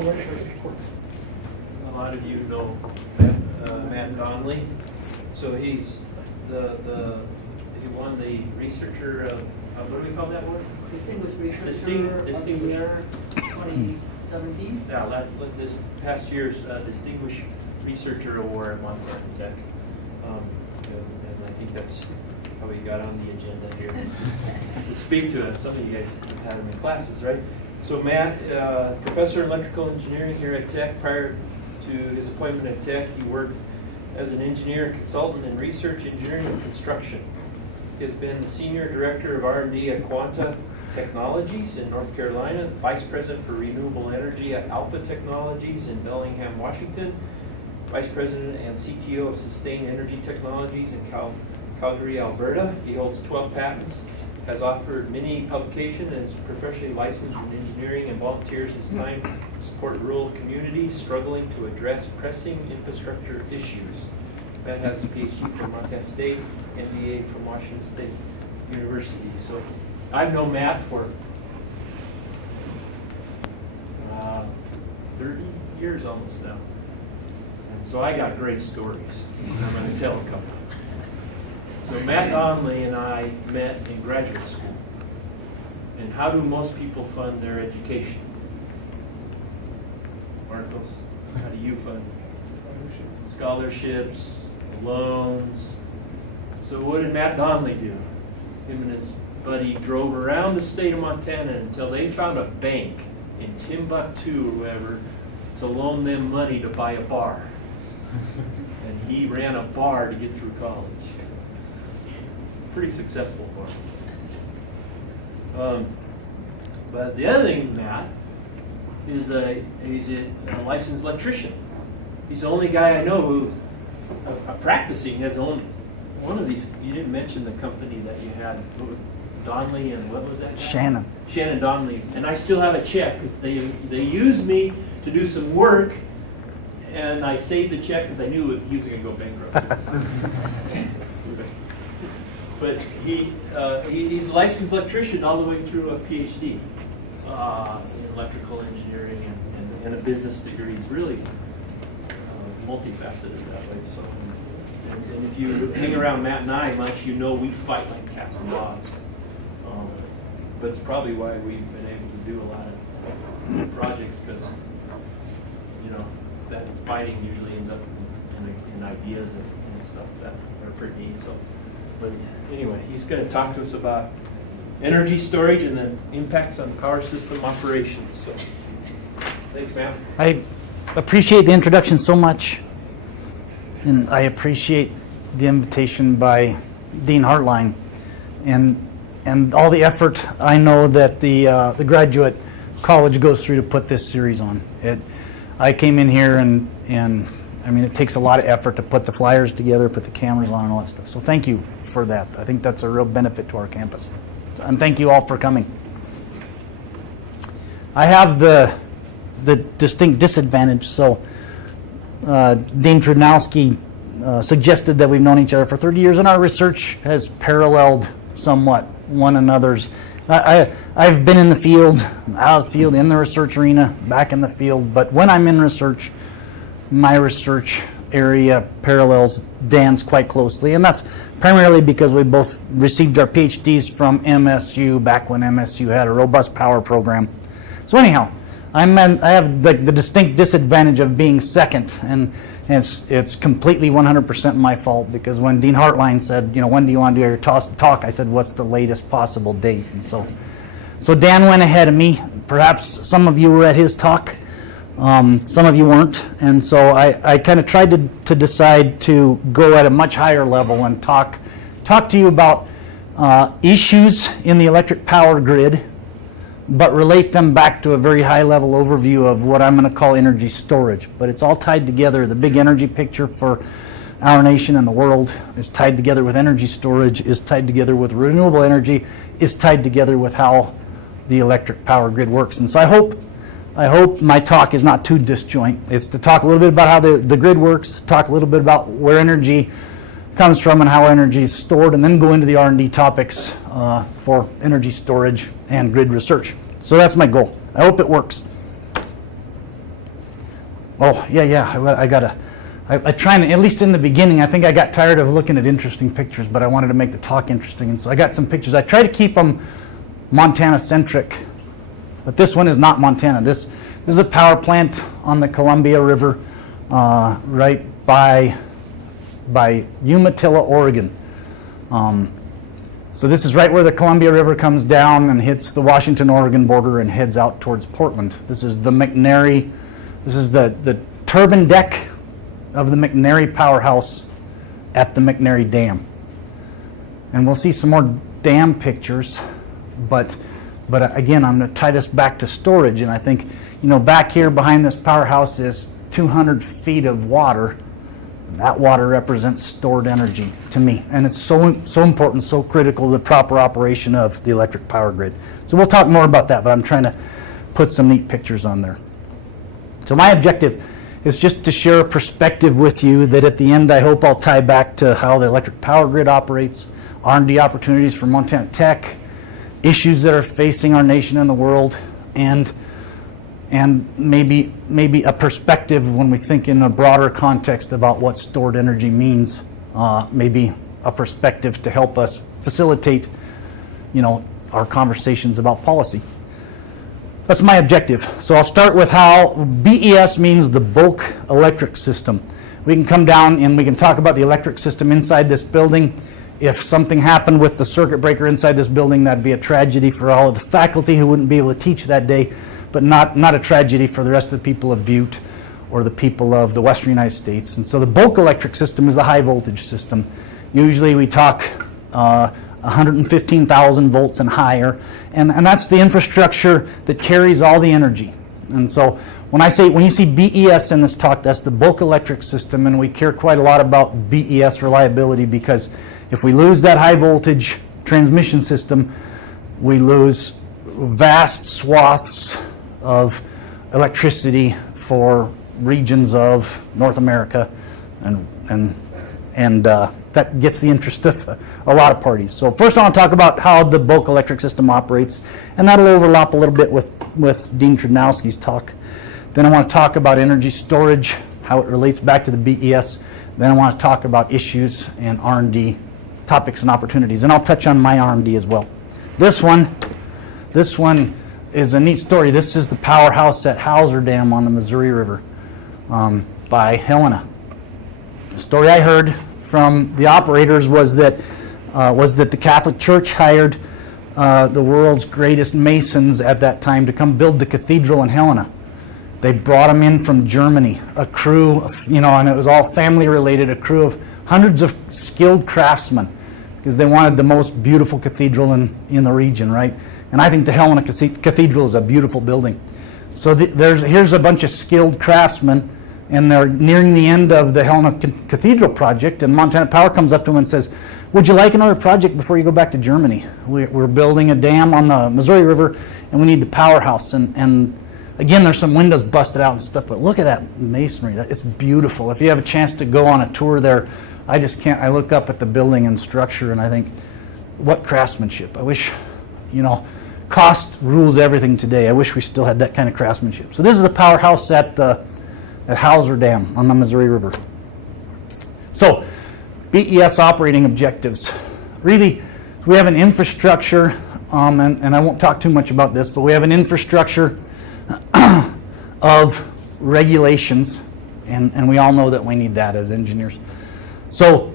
A lot of you know Matt Donnelly. So he's he won the researcher what do we call that one? Distinguished Researcher Distinguished of the Year 2017. Yeah, this past year's Distinguished Researcher Award at Montana Tech. And I think that's how he got on the agenda here to speak to us. Some of you guys have had him in classes, right? So Matt, professor of electrical engineering here at Tech. Prior to his appointment at Tech, he worked as an engineer, consultant in research, engineering, and construction. He has been the senior director of R&D at Quanta Technologies in North Carolina, vice president for renewable energy at Alpha Technologies in Bellingham, Washington, vice president and CTO of Sustained Energy Technologies in Calgary, Alberta. He holds 12 patents, has authored many publications, and is professionally licensed in engineering, and volunteers his time to support rural communities struggling to address pressing infrastructure issues. Matt has a PhD from Montana State, MBA from Washington State University. So I've known Matt for 30 years almost now. And so I got great stories. I'm going to tell a couple. So Matt Donnelly and I met in graduate school. And how do most people fund their education? Marcos, how do you fund? Scholarships, loans. So what did Matt Donnelly do? Him and his buddy drove around the state of Montana until they found a bank in Timbuktu or wherever to loan them money to buy a bar. And he ran a bar to get through college. Pretty successful for him. But the other thing, Matt, is he's a licensed electrician. He's the only guy I know who, practicing, has owned one of these. You didn't mention the company that you had, Donnelly, and what was that guy? Shannon Donnelly. And I still have a check because they used me to do some work, and I saved the check because I knew he was going to go bankrupt. But he's a licensed electrician all the way through a PhD in electrical engineering and a business degree. He's really multifaceted that way. So, and if you hang around Matt and I much, you know we fight like cats and dogs. But it's probably why we've been able to do a lot of projects, because that fighting usually ends up in ideas and stuff that are pretty neat. So. But anyway, he's going to talk to us about energy storage and the impacts on power system operations. So, thanks, Matt. I appreciate the introduction so much, and I appreciate the invitation by Dean Hartline and all the effort I know that the graduate college goes through to put this series on. I came in here and I mean, it takes a lot of effort to put the flyers together, put the cameras on, and all that stuff. So thank you for that. I think that's a real benefit to our campus. And thank you all for coming. I have the distinct disadvantage. So Dean Trudnowski suggested that we've known each other for 30 years, and our research has paralleled somewhat one another's. I've been in the field, out of the field, in the research arena, back in the field. But when I'm in research, my research area parallels Dan's quite closely, and that's primarily because we both received our PhDs from MSU back when MSU had a robust power program. So anyhow, I have the distinct disadvantage of being second, and it's completely 100% my fault, because when Dean Hartline said, when do you want to do your talk, I said, what's the latest possible date? And so Dan went ahead of me. Perhaps some of you were at his talk. Some of you weren't, and so I kind of tried to decide to go at a much higher level and talk to you about issues in the electric power grid, but relate them back to a very high level overview of what I'm going to call energy storage. But it's all tied together. The big energy picture for our nation and the world is tied together with energy storage, is tied together with renewable energy, is tied together with how the electric power grid works. And so I hope my talk is not too disjoint. It's to talk a little bit about how the grid works, talk a little bit about where energy comes from and how energy is stored, and then go into the R&D topics for energy storage and grid research. So that's my goal. I hope it works. Oh, yeah. I try and, at least in the beginning, I think I got tired of looking at interesting pictures, but I wanted to make the talk interesting. And so I got some pictures. I try to keep them Montana-centric, but this one is not Montana. This is a power plant on the Columbia River, right by Umatilla, Oregon. So this is right where the Columbia River comes down and hits the Washington-Oregon border and heads out towards Portland. This is the McNary. This is the turbine deck of the McNary powerhouse at the McNary Dam. And we'll see some more dam pictures, but again, I'm going to tie this back to storage, and I think, back here behind this powerhouse is 200 feet of water. That water represents stored energy to me, and it's so important, so critical to the proper operation of the electric power grid. So we'll talk more about that, but I'm trying to put some neat pictures on there. So my objective is just to share a perspective with you that at the end I hope I'll tie back to how the electric power grid operates, R&D opportunities for Montana Tech, issues that are facing our nation and the world, and maybe a perspective when we think in a broader context about what stored energy means, maybe a perspective to help us facilitate, our conversations about policy. That's my objective. So I'll start with how BES means the bulk electric system. We can come down and we can talk about the electric system inside this building. If something happened with the circuit breaker inside this building, that'd be a tragedy for all of the faculty who wouldn't be able to teach that day, but not a tragedy for the rest of the people of Butte or the people of the Western United States. And so the bulk electric system is the high voltage system. Usually we talk 115,000 volts and higher, and that's the infrastructure that carries all the energy. And so when you see BES in this talk, that's the bulk electric system, and we care quite a lot about BES reliability, because if we lose that high voltage transmission system, we lose vast swaths of electricity for regions of North America, and that gets the interest of a lot of parties. So first I want to talk about how the bulk electric system operates, and that'll overlap a little bit with Dean Trudnowski's talk. Then I want to talk about energy storage, how it relates back to the BES. Then I want to talk about issues and R&D topics and opportunities, and I'll touch on my R&D as well. This one is a neat story. This is the powerhouse at Hauser Dam on the Missouri River by Helena. The story I heard from the operators was that the Catholic Church hired the world's greatest masons at that time to come build the cathedral in Helena. They brought them in from Germany, a crew, and it was all family related, a crew of hundreds of skilled craftsmen, because they wanted the most beautiful cathedral in the region, right? And I think the Helena Cathedral is a beautiful building. So here's a bunch of skilled craftsmen, and they're nearing the end of the Helena Cathedral project, and Montana Power comes up to them and says, would you like another project before you go back to Germany? We're building a dam on the Missouri River, and we need the powerhouse. And again, there's some windows busted out and stuff, but look at that masonry. It's beautiful. If you have a chance to go on a tour there, I just can't. I look up at the building and structure, and I think, what craftsmanship. I wish, cost rules everything today. I wish we still had that kind of craftsmanship. So this is the powerhouse at Hauser Dam on the Missouri River. So BES operating objectives. Really, we have an infrastructure, and I won't talk too much about this, but we have an infrastructure of regulations, and we all know that we need that as engineers. So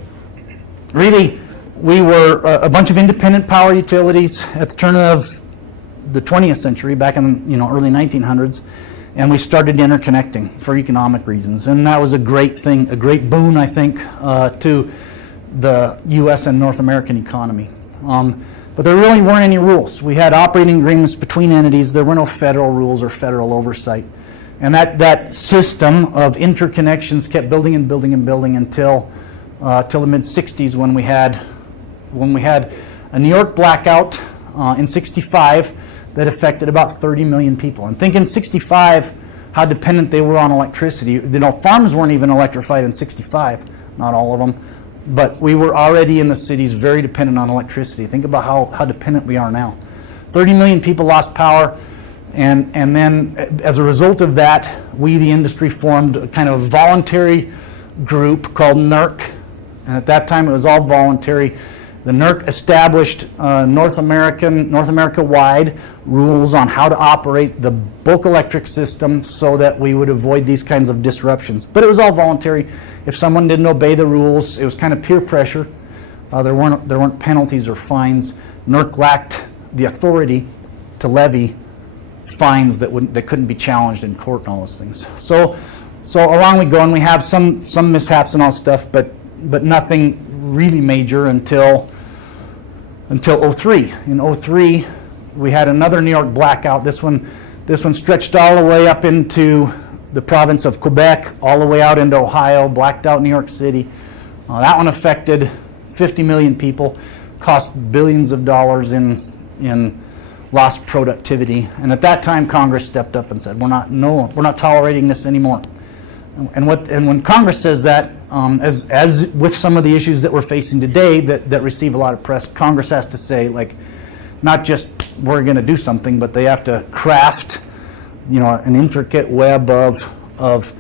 really, we were a bunch of independent power utilities at the turn of the 20th century, back in early 1900s, and we started interconnecting for economic reasons, and that was a great thing, a great boon, I think, to the U.S. and North American economy. But there really weren't any rules. We had operating agreements between entities. There were no federal rules or federal oversight, and that system of interconnections kept building and building and building until the mid 60s, when we had a New York blackout in 65 that affected about 30 million people. And think in 65 how dependent they were on electricity. Farms weren't even electrified in 65, not all of them, but we were already in the cities very dependent on electricity. Think about how dependent we are now. 30 million people lost power, And then as a result of that, we, the industry, formed a kind of voluntary group called NERC. And at that time, it was all voluntary. The NERC established North America-wide rules on how to operate the bulk electric system so that we would avoid these kinds of disruptions. But it was all voluntary. If someone didn't obey the rules, it was kind of peer pressure. There weren't penalties or fines. NERC lacked the authority to levy fines that couldn't be challenged in court and all those things. So along we go, and we have some mishaps and all stuff, but nothing really major until 03. In 03, we had another New York blackout. This one stretched all the way up into the province of Quebec, all the way out into Ohio, blacked out New York City. That one affected 50 million people, cost billions of dollars in lost productivity. And at that time, Congress stepped up and said, we're not tolerating this anymore. And when Congress says that, as with some of the issues that we're facing today that receive a lot of press, Congress has to say, like, not just we're going to do something, but they have to craft, an intricate web of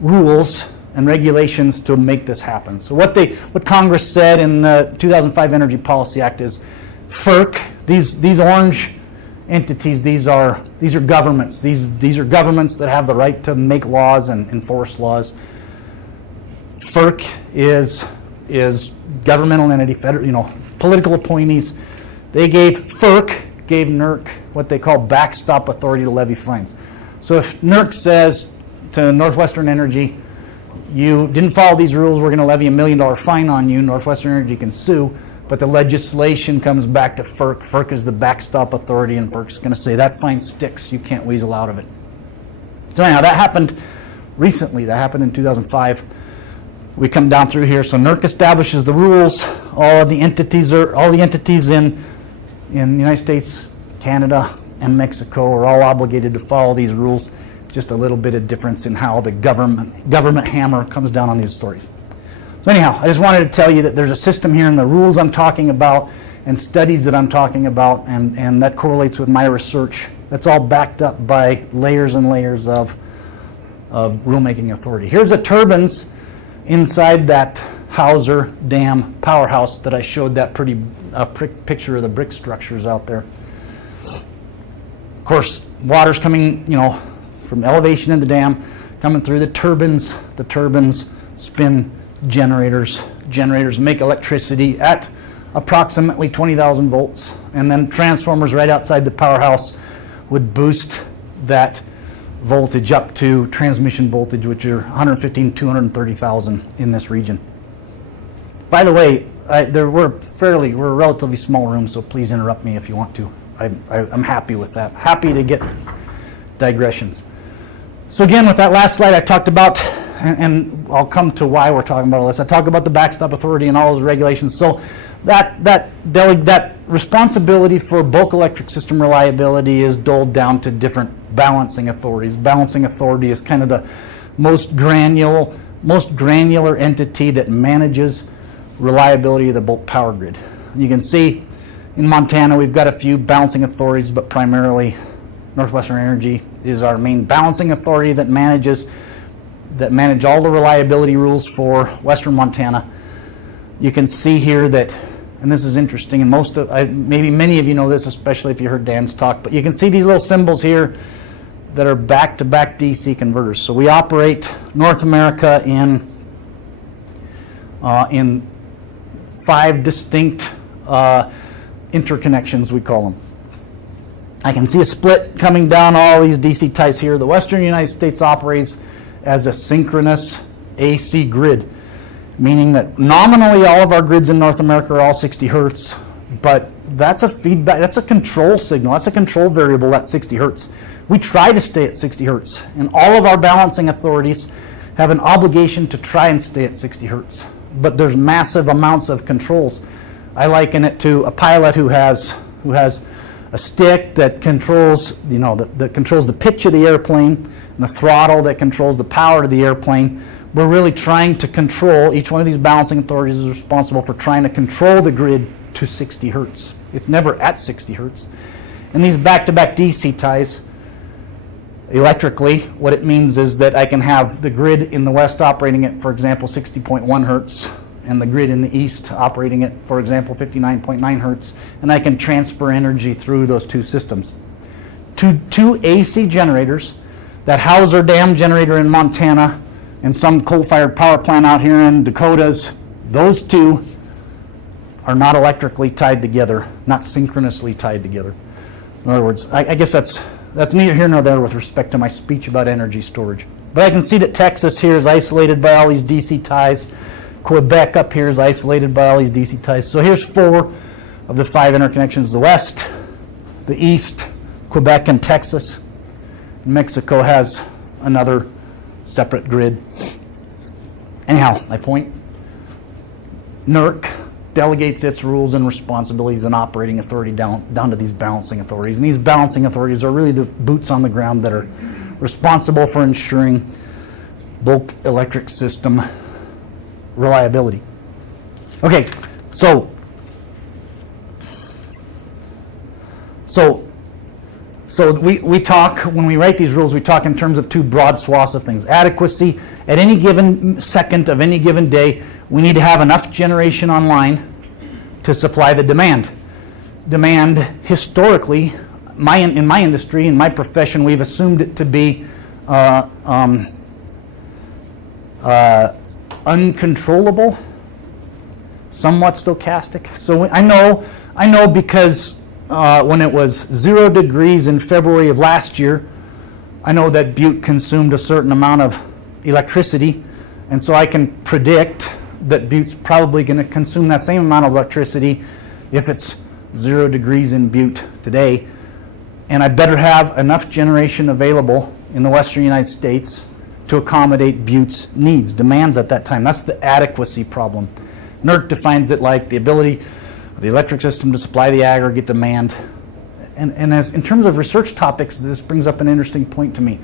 rules and regulations to make this happen. So what Congress said in the 2005 Energy Policy Act is, FERC, these orange entities, these are governments. These are governments that have the right to make laws and enforce laws. FERC is governmental entity, federal, political appointees. FERC gave NERC what they call backstop authority to levy fines. So if NERC says to Northwestern Energy, you didn't follow these rules, we're going to levy $1 million fine on you, Northwestern Energy can sue. But the legislation comes back to FERC. FERC is the backstop authority, and FERC's going to say, that fine sticks, you can't weasel out of it. So anyhow, that happened recently. That happened in 2005. We come down through here. So NERC establishes the rules. All the entities in the United States, Canada, and Mexico are all obligated to follow these rules. Just a little bit of difference in how the government hammer comes down on these authorities. So anyhow, I just wanted to tell you that there's a system here in the rules I'm talking about and studies that I'm talking about, and that correlates with my research. That's all backed up by layers and layers of rulemaking authority. Here's the turbines inside that Hauser Dam powerhouse that I showed that pretty picture of the brick structures out there. Of course, water's coming, from elevation in the dam, coming through the turbines. The turbines spin generators. Generators make electricity at approximately 20,000 volts, and then transformers right outside the powerhouse would boost that voltage up to transmission voltage, which are 115, 230,000 in this region. By the way, we're a relatively small room, so please interrupt me if you want to. I'm happy with that. Happy to get digressions. So again, with that last slide, I talked about, and I'll come to why we're talking about all this. I talk about the backstop authority and all those regulations. So that responsibility for bulk electric system reliability is doled down to different balancing authorities. Balancing authority is kind of the most granular entity that manages reliability of the bulk power grid. You can see in Montana we've got a few balancing authorities, but primarily Northwestern Energy is our main balancing authority that manage all the reliability rules for Western Montana. You can see here that, and this is interesting, and maybe many of you know this, especially if you heard Dan's talk, but you can see these little symbols here that are back-to-back DC converters. So we operate North America in 5 distinct interconnections, we call them. I can see a split coming down all these DC ties here. The Western United States operates as a synchronous AC grid, meaning that nominally all of our grids in North America are all 60 hertz, but that's a feedback, that's a control signal, that's a control variable at 60 hertz. We try to stay at 60 hertz, and all of our balancing authorities have an obligation to try and stay at 60 hertz, but there's massive amounts of controls. I liken it to a pilot who has a stick that controls, that controls the pitch of the airplane, and a throttle that controls the power of the airplane. We're really trying to control, each one of these balancing authorities is responsible for trying to control the grid to 60 hertz. It's never at 60 hertz. And these back-to-back DC ties Electrically, what it means is that I can have the grid in the west operating at, for example, 60.1 hertz, and the grid in the east operating at, for example, 59.9 hertz, and I can transfer energy through those two systems. Two AC generators that house our dam generator in Montana and some coal-fired power plant out here in Dakotas, those two are not electrically tied together, not synchronously tied together. In other words, I guess that's neither here nor there with respect to my speech about energy storage. But I can see that Texas here is isolated by all these DC ties. Quebec up here is isolated by all these DC ties. So here's 4 of the 5 interconnections: the west, the east, Quebec, and Texas. Mexico has another separate grid. Anyhow, my point, NERC delegates its rules and responsibilities and operating authority down to these balancing authorities. And these balancing authorities are really the boots on the ground that are responsible for ensuring bulk electric system reliability. Okay, so we talk, when we write these rules, we talk in terms of 2 broad swaths of things. Adequacy, at any given second of any given day, we need to have enough generation online to supply the demand. Demand, historically, in my industry, in my profession, we've assumed it to be uncontrollable, somewhat stochastic. So I know because when it was 0 degrees in February of last year, I know that Butte consumed a certain amount of electricity, and so I can predict that Butte's probably going to consume that same amount of electricity if it's 0 degrees in Butte today. And I better have enough generation available in the western United States to accommodate Butte's needs, demands at that time. That's the adequacy problem. NERC defines it like the ability of the electric system to supply the aggregate demand. And as in terms of research topics, this brings up an interesting point to me.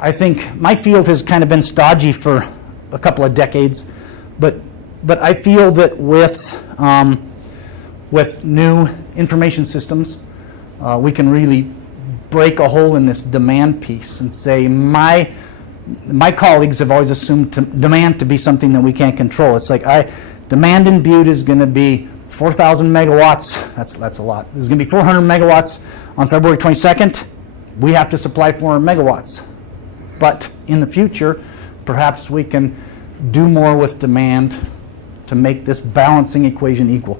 I think my field has kind of been stodgy for a couple of decades, but I feel that with new information systems, we can really break a hole in this demand piece and say my colleagues have always assumed demand to be something that we can't control. It's like demand in Butte is going to be 4,000 megawatts. That's a lot. There's going to be 400 megawatts on February 22nd. We have to supply 400 megawatts. But in the future, perhaps we can do more with demand to make this balancing equation equal.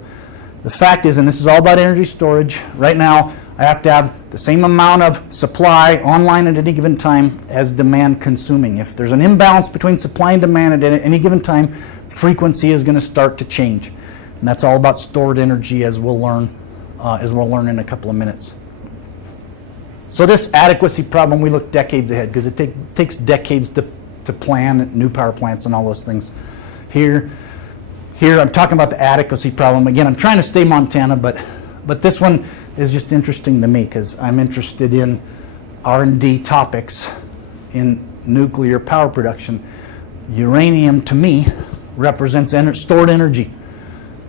The fact is, and this is all about energy storage, right now I have to have the same amount of supply online at any given time as demand consuming. If there's an imbalance between supply and demand at any given time, frequency is going to start to change. And that's all about stored energy, as we'll learn in a couple of minutes. So this adequacy problem, we look decades ahead because it takes decades to plan new power plants and all those things. Here I'm talking about the adequacy problem. Again, I'm trying to stay Montana, but this one is just interesting to me because I'm interested in R&D topics in nuclear power production. Uranium, to me, represents stored energy.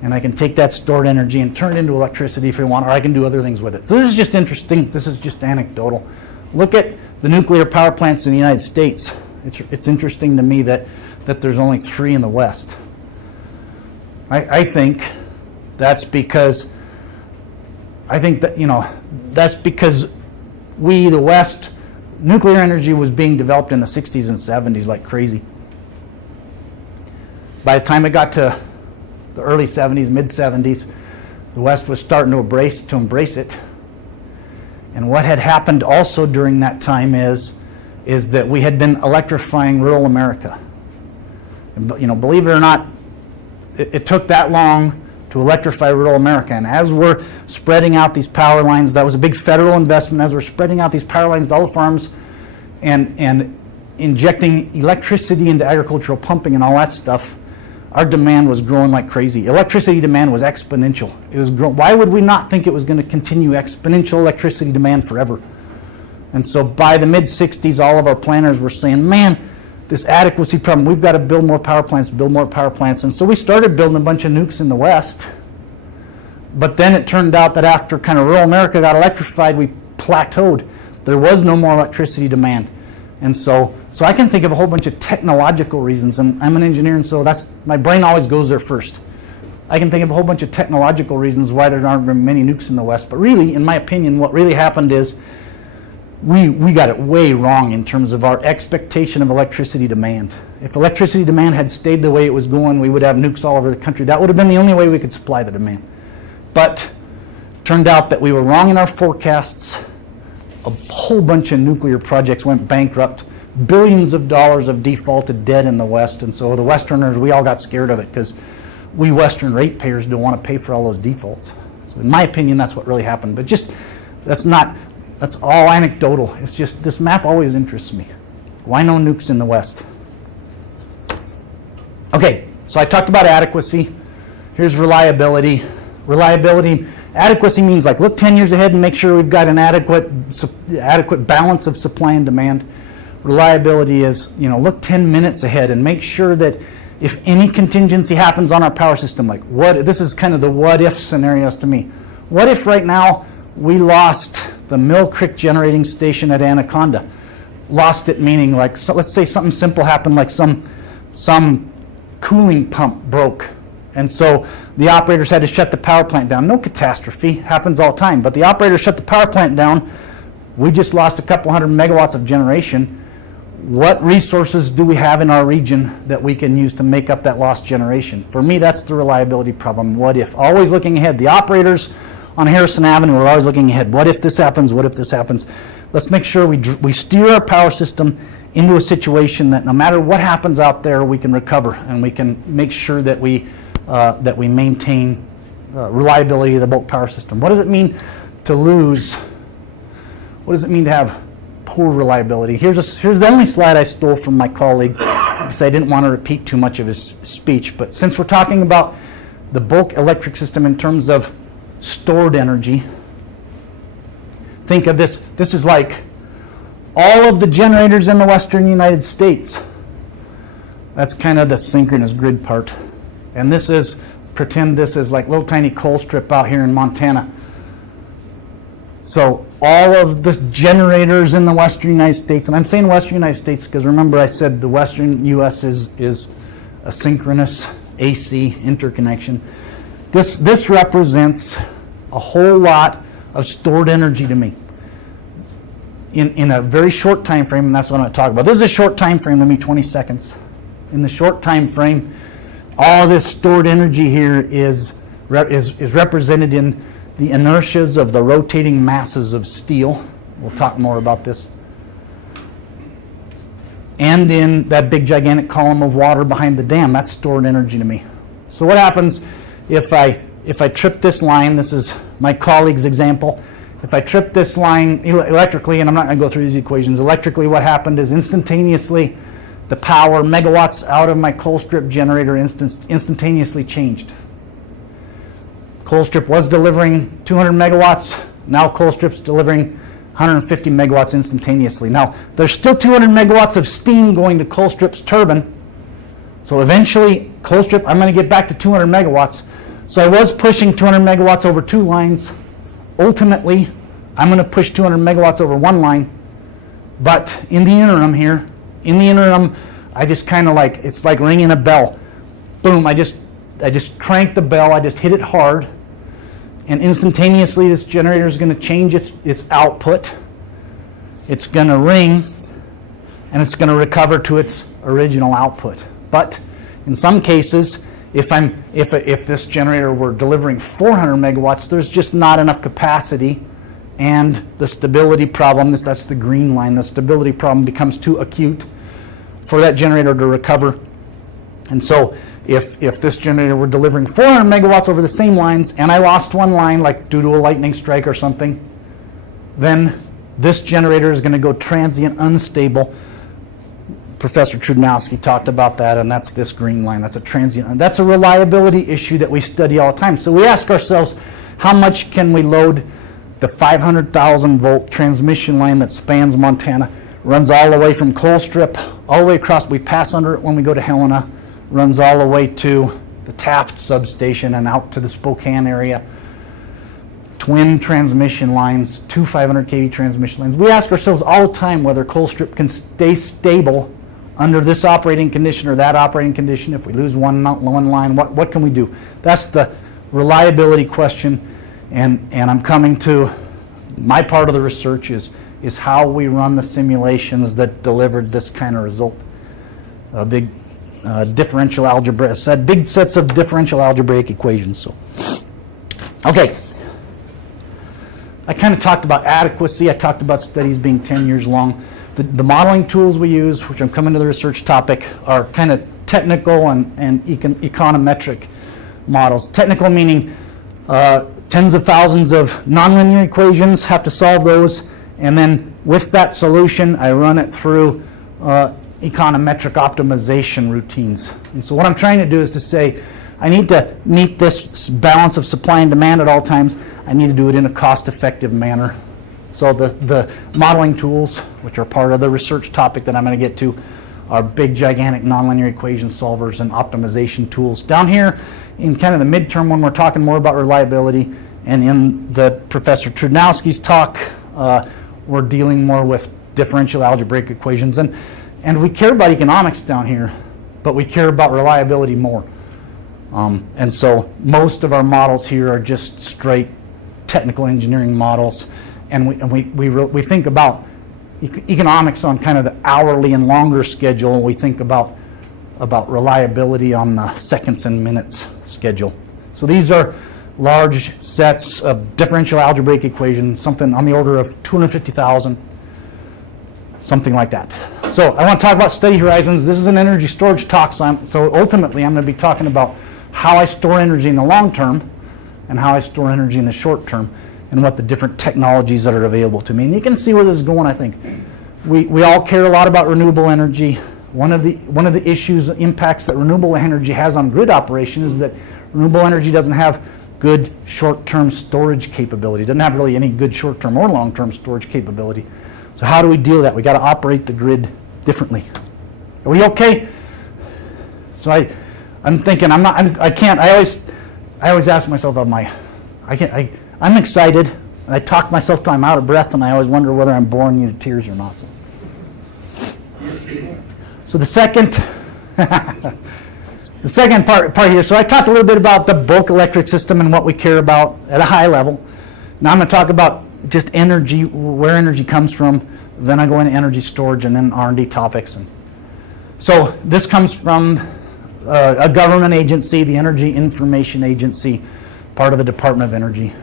And I can take that stored energy and turn it into electricity if we want, or I can do other things with it. So this is just interesting. This is just anecdotal. Look at the nuclear power plants in the United States. It's interesting to me that there's only 3 in the West. I think that's because that's because we, the West, nuclear energy was being developed in the 60s and 70s like crazy. By the time it got to the early 70s, mid 70s, the West was starting to embrace it. And what had happened also during that time is that we had been electrifying rural America. And, believe it or not, it took that long to electrify rural America. And as we're spreading out these power lines, that was a big federal investment, as we're spreading out these power lines to all the farms and injecting electricity into agricultural pumping and all that stuff, our demand was growing like crazy. Electricity demand was exponential. It was why would we not think it was going to continue exponential electricity demand forever? And so by the mid-60s, all of our planners were saying, man, this adequacy problem, we've got to build more power plants. And so we started building a bunch of nukes in the West. But then it turned out that after kind of rural America got electrified, we plateaued. There was no more electricity demand. And so I can think of a whole bunch of technological reasons, and I'm an engineer, and so my brain always goes there first. I can think of a whole bunch of technological reasons why there aren't many nukes in the West, but really, in my opinion, what really happened is we got it way wrong in terms of our expectation of electricity demand. If electricity demand had stayed the way it was going, we would have nukes all over the country. That would have been the only way we could supply the demand. But turned out that we were wrong in our forecasts. A whole bunch of nuclear projects went bankrupt. Billions of dollars of defaulted debt in the West. And so the Westerners, we all got scared of it because we Western ratepayers don't want to pay for all those defaults. So in my opinion, that's what really happened. But just, that's all anecdotal. It's just, this map always interests me. Why no nukes in the West? Okay, so I talked about adequacy. Here's reliability. Reliability, adequacy means like look 10 years ahead and make sure we've got an adequate balance of supply and demand. Reliability is, look 10 minutes ahead and make sure that if any contingency happens on our power system, like this is kind of the what if scenarios to me. What if right now we lost the Mill Creek generating station at Anaconda? Lost it meaning like, so let's say something simple happened, like some cooling pump broke. And so the operators had to shut the power plant down. No catastrophe, happens all the time. But the operators shut the power plant down. We just lost a couple hundred megawatts of generation. What resources do we have in our region that we can use to make up that lost generation? For me, that's the reliability problem. What if? Always looking ahead. The operators on Harrison Avenue are always looking ahead. What if this happens? What if this happens? Let's make sure we steer our power system into a situation that no matter what happens out there, we can recover and we can make sure that we maintain reliability of the bulk power system. What does it mean to lose? What does it mean to have poor reliability? Here's the only slide I stole from my colleague because I didn't want to repeat too much of his speech. But since we're talking about the bulk electric system in terms of stored energy, think of this. This is like all of the generators in the western United States. That's kind of the synchronous grid part. And this is, pretend this is like little tiny coal strip out here in Montana. So all of the generators in the western United States, and I'm saying western United States because remember I said the western U.S. is a synchronous AC interconnection. This represents a whole lot of stored energy to me in a very short time frame, and that's what I'm going to talk about. This is a short time frame, let me 20 seconds. In the short time frame, all this stored energy here is represented in the inertias of the rotating masses of steel. We'll talk more about this. And in that big gigantic column of water behind the dam, that's stored energy to me. So what happens if I trip this line? This is my colleague's example. If I trip this line electrically, and I'm not going to go through these equations, electrically what happened is instantaneously the power, megawatts out of my coal strip generator instantaneously changed. Coal strip was delivering 200 megawatts. Now coal strip's delivering 150 megawatts instantaneously. Now, there's still 200 megawatts of steam going to coal strip's turbine. So eventually, coal strip, I'm going to get back to 200 megawatts. So I was pushing 200 megawatts over two lines. Ultimately, I'm going to push 200 megawatts over one line. But in the interim here, I just kind of like, it's like ringing a bell. Boom, I just crank the bell, I just hit it hard, and instantaneously this generator is going to change its output. It's going to ring, and it's going to recover to its original output. But in some cases, if this generator were delivering 400 megawatts, there's just not enough capacity, and the stability problem, that's the green line, the stability problem becomes too acute for that generator to recover. And so if this generator were delivering 400 megawatts over the same lines and I lost one line, like due to a lightning strike or something, then this generator is going to go transient unstable. Professor Trudnowski talked about that, and that's this green line. That's a transient, and that's a reliability issue that we study all the time. So we ask ourselves, how much can we load the 500,000 volt transmission line that spans Montana, runs all the way from Coal Strip, all the way across, we pass under it when we go to Helena, runs all the way to the Taft substation and out to the Spokane area. twin transmission lines, two 500 kV transmission lines. We ask ourselves all the time whether coal strip can stay stable under this operating condition or that operating condition. If we lose one line, what can we do? That's the reliability question, and I'm coming to my part of the research is how we run the simulations that delivered this kind of result. A big differential algebra, big sets of differential algebraic equations. So, okay. I kind of talked about adequacy. I talked about studies being 10 years long. The modeling tools we use, which I'm coming to the research topic, are kind of technical and econometric models. Technical meaning tens of thousands of nonlinear equations, have to solve those, and then with that solution, I run it through econometric optimization routines. And so what I'm trying to do is to say, I need to meet this balance of supply and demand at all times. I need to do it in a cost-effective manner. So the modeling tools, which are part of the research topic that I'm going to get to, are big, gigantic nonlinear equation solvers and optimization tools. Down here in kind of the midterm when we're talking more about reliability, and in the Professor Trudnowski's talk, we're dealing more with differential algebraic equations. And we care about economics down here, but we care about reliability more. And so most of our models here are just straight technical engineering models. And we think about economics on kind of the hourly and longer schedule, and we think about reliability on the seconds and minutes schedule. So these are large sets of differential algebraic equations, something on the order of 250,000, something like that. So I want to talk about study horizons. This is an energy storage talk, so ultimately I'm going to be talking about how I store energy in the long term and how I store energy in the short term, and what the different technologies that are available to me. And you can see where this is going, I think. We all care a lot about renewable energy. One of the issues, impacts that renewable energy has on grid operation is that renewable energy doesn't have good short-term storage capability. It doesn't have really any good short-term or long-term storage capability. So how do we deal with that? We got to operate the grid differently. Are we okay? So I'm thinking I always ask myself, I'm excited. I talk myself till I'm out of breath, and I always wonder whether I'm boring you to tears or not. So the second part here. So I talked a little bit about the bulk electric system and what we care about at a high level. Now I'm going to talk about just energy, where energy comes from. Then I go into energy storage, and then R&D topics. And so this comes from a government agency, the Energy Information Agency, part of the Department of Energy.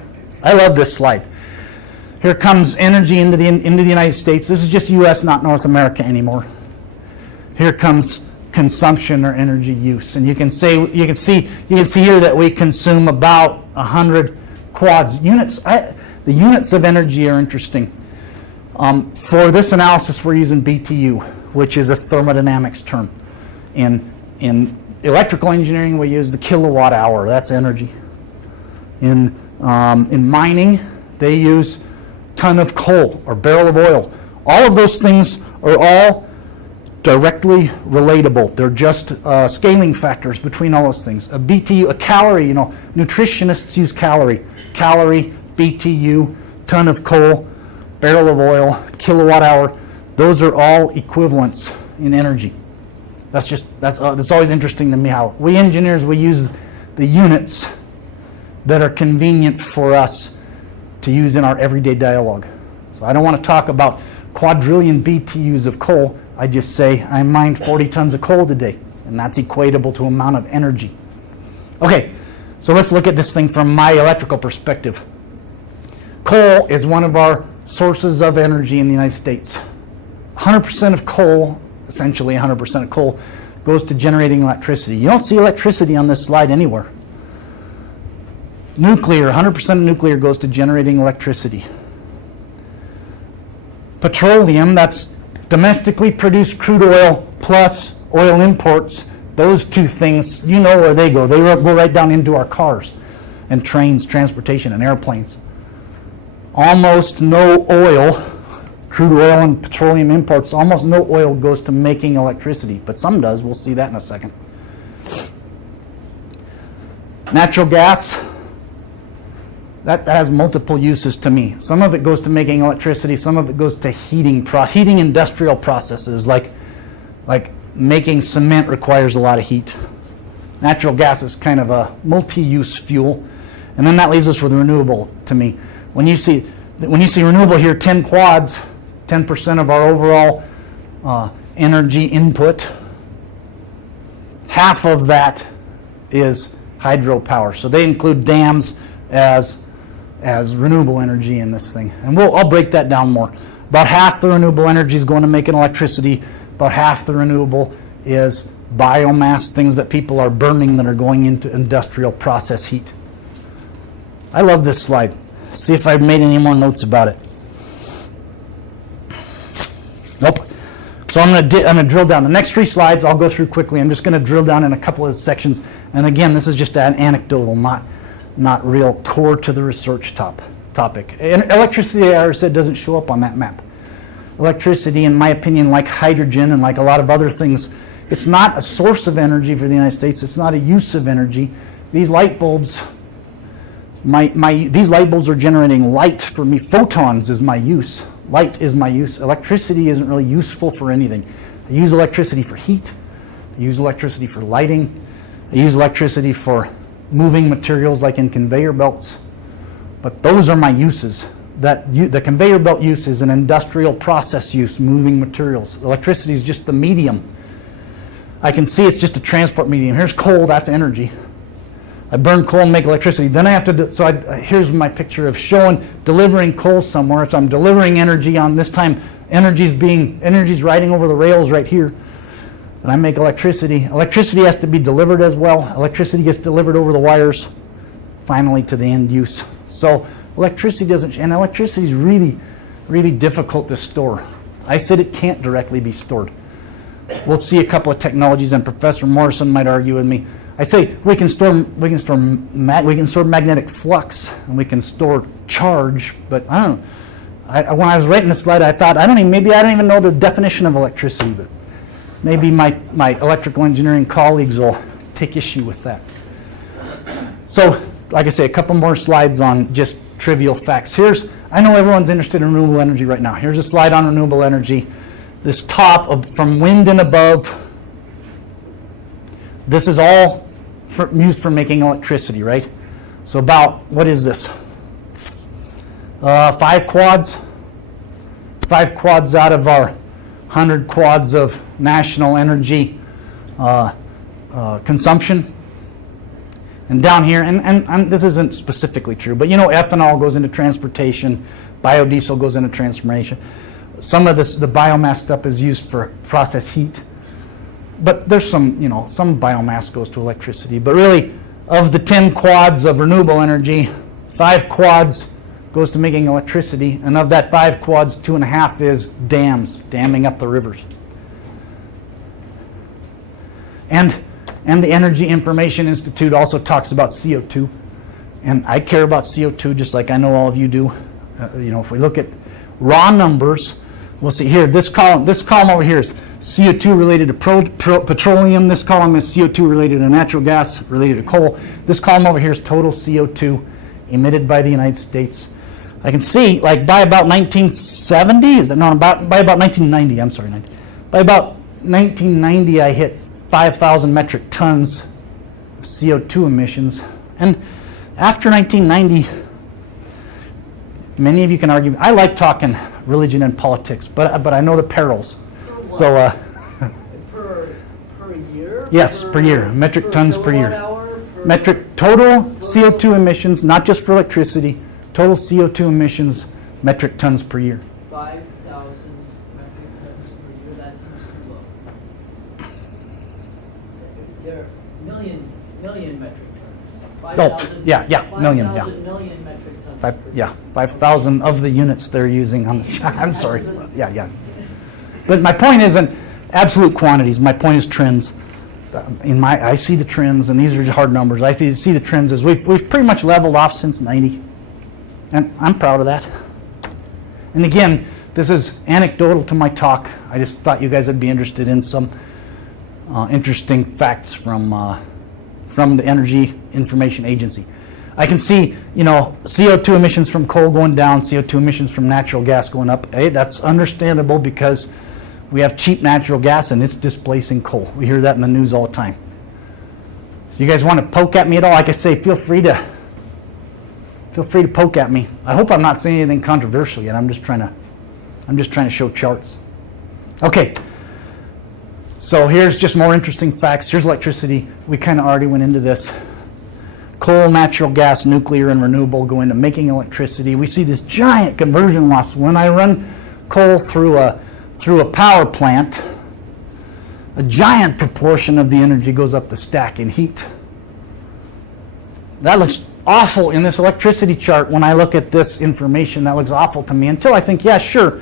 I love this slide. Here comes energy into the United States. This is just U.S., not North America anymore. Here comes consumption or energy use, and you can see here that we consume about 100 quads units. The units of energy are interesting. For this analysis, we're using BTU, which is a thermodynamics term. In electrical engineering, we use the kilowatt hour. That's energy. In mining, they use ton of coal or barrel of oil. All of those things are all directly relatable. They're just scaling factors between all those things. A BTU, a calorie, nutritionists use calorie. Calorie, BTU, ton of coal, barrel of oil, kilowatt hour. Those are all equivalents in energy. That's always interesting to me how we engineers, we use the units that are convenient for us to use in our everyday dialogue. So I don't want to talk about quadrillion BTUs of coal. I just say I mined 40 tons of coal today, and that's equatable to amount of energy. Okay, so let's look at this thing from my electrical perspective. Coal is one of our sources of energy in the United States. 100% of coal, essentially 100% of coal, goes to generating electricity. You don't see electricity on this slide anywhere. Nuclear, 100% of nuclear goes to generating electricity. Petroleum, that's domestically produced crude oil plus oil imports. Those two things, you know where they go. They go right down into our cars and trains, transportation, and airplanes. Almost no oil, crude oil and petroleum imports, almost no oil goes to making electricity, but some does. We'll see that in a second. That has multiple uses to me. Some of it goes to making electricity, some of it goes to heating industrial processes, like making cement requires a lot of heat. Natural gas is kind of a multi-use fuel. And then that leaves us with renewable to me. When you see renewable here, 10 quads, 10% of our overall energy input, half of that is hydropower. So they include dams as renewable energy in this thing. And I'll break that down more. About half the renewable energy is going to making electricity. About half the renewable is biomass, things that people are burning that are going into industrial process heat. I love this slide. See if I've made any more notes about it. Nope. So I'm going to drill down. The next 3 slides I'll go through quickly. I'm just going to drill down in a couple of sections. And again, this is just an anecdotal, not real core to the research topic. And electricity, I already said, doesn't show up on that map. Electricity, in my opinion, like hydrogen and like a lot of other things, it's not a source of energy for the United States. It's not a use of energy. These light bulbs, these light bulbs are generating light for me. Photons is my use. Light is my use. Electricity isn't really useful for anything. I use electricity for heat. I use electricity for lighting. I use electricity for moving materials like in conveyor belts. But those are my uses. The conveyor belt use is an industrial process use, moving materials. Electricity is just the medium. I can see it's just a transport medium. Here's coal, that's energy. I burn coal and make electricity. Then I have to here's my picture of delivering coal somewhere. So I'm delivering energy on this time. Energy's riding over the rails right here. And I make electricity. Electricity has to be delivered as well. Electricity gets delivered over the wires, finally to the end use. So electricity is really, really difficult to store. I said it can't directly be stored. We'll see a couple of technologies, and Professor Morrison might argue with me. I say we can store magnetic flux and we can store charge, but I don't know. When I was writing this slide, I thought maybe I don't even know the definition of electricity, but maybe my electrical engineering colleagues will take issue with that. So, like I say, a couple more slides on just trivial facts. I know everyone's interested in renewable energy right now. Here's a slide on renewable energy. This from wind and above, this is all used for making electricity, right? So about, what is this? 5 quads. 5 quads out of our 100 quads of national energy consumption. And down here, and this isn't specifically true, but ethanol goes into transportation, biodiesel goes into transformation. Some of the biomass stuff is used for process heat. But there's some biomass goes to electricity. But really, of the 10 quads of renewable energy, 5 quads goes to making electricity. And of that 5 quads, 2.5 is damming up the rivers. And the Energy Information Institute also talks about CO2. And I care about CO2 just like I know all of you do. If we look at raw numbers, we'll see here, this column over here is CO2 related to petroleum. This column is CO2 related to natural gas, related to coal. This column over here is total CO2 emitted by the United States. I can see, like, by about 1970, by about 1990, I'm sorry, by about 1990, I hit 5,000 metric tons of CO2 emissions. And after 1990, many of you can argue, I like talking religion and politics, but I know the perils. So, per year? Yes, per year, metric tons per year. Total CO2 emissions, not just for electricity, total CO2 emissions, metric tons per year. 5,000 metric tons per year, that seems too low. There are million metric tons. Million. 5,000 million metric tons. 5,000 of the units they're using on the. I'm sorry. So, But my point isn't absolute quantities. My point is trends. I see the trends, and these are just hard numbers. I see the trends as we've pretty much leveled off since '90, and I'm proud of that. And again, this is anecdotal to my talk. I just thought you guys would be interested in some interesting facts from the Energy Information Agency. I can see, CO2 emissions from coal going down, CO2 emissions from natural gas going up. Hey, that's understandable because we have cheap natural gas and it's displacing coal. We hear that in the news all the time. So you guys want to poke at me at all? Like I say, feel free to poke at me. I hope I'm not saying anything controversial yet. I'm just trying to show charts. Okay. So here's just more interesting facts. Here's electricity. We kind of already went into this. Coal, natural gas, nuclear, and renewable go into making electricity. We see this giant conversion loss. When I run coal through a power plant, a giant proportion of the energy goes up the stack in heat. That looks awful in this electricity chart. When I look at this information, that looks awful to me until I think, yeah, sure.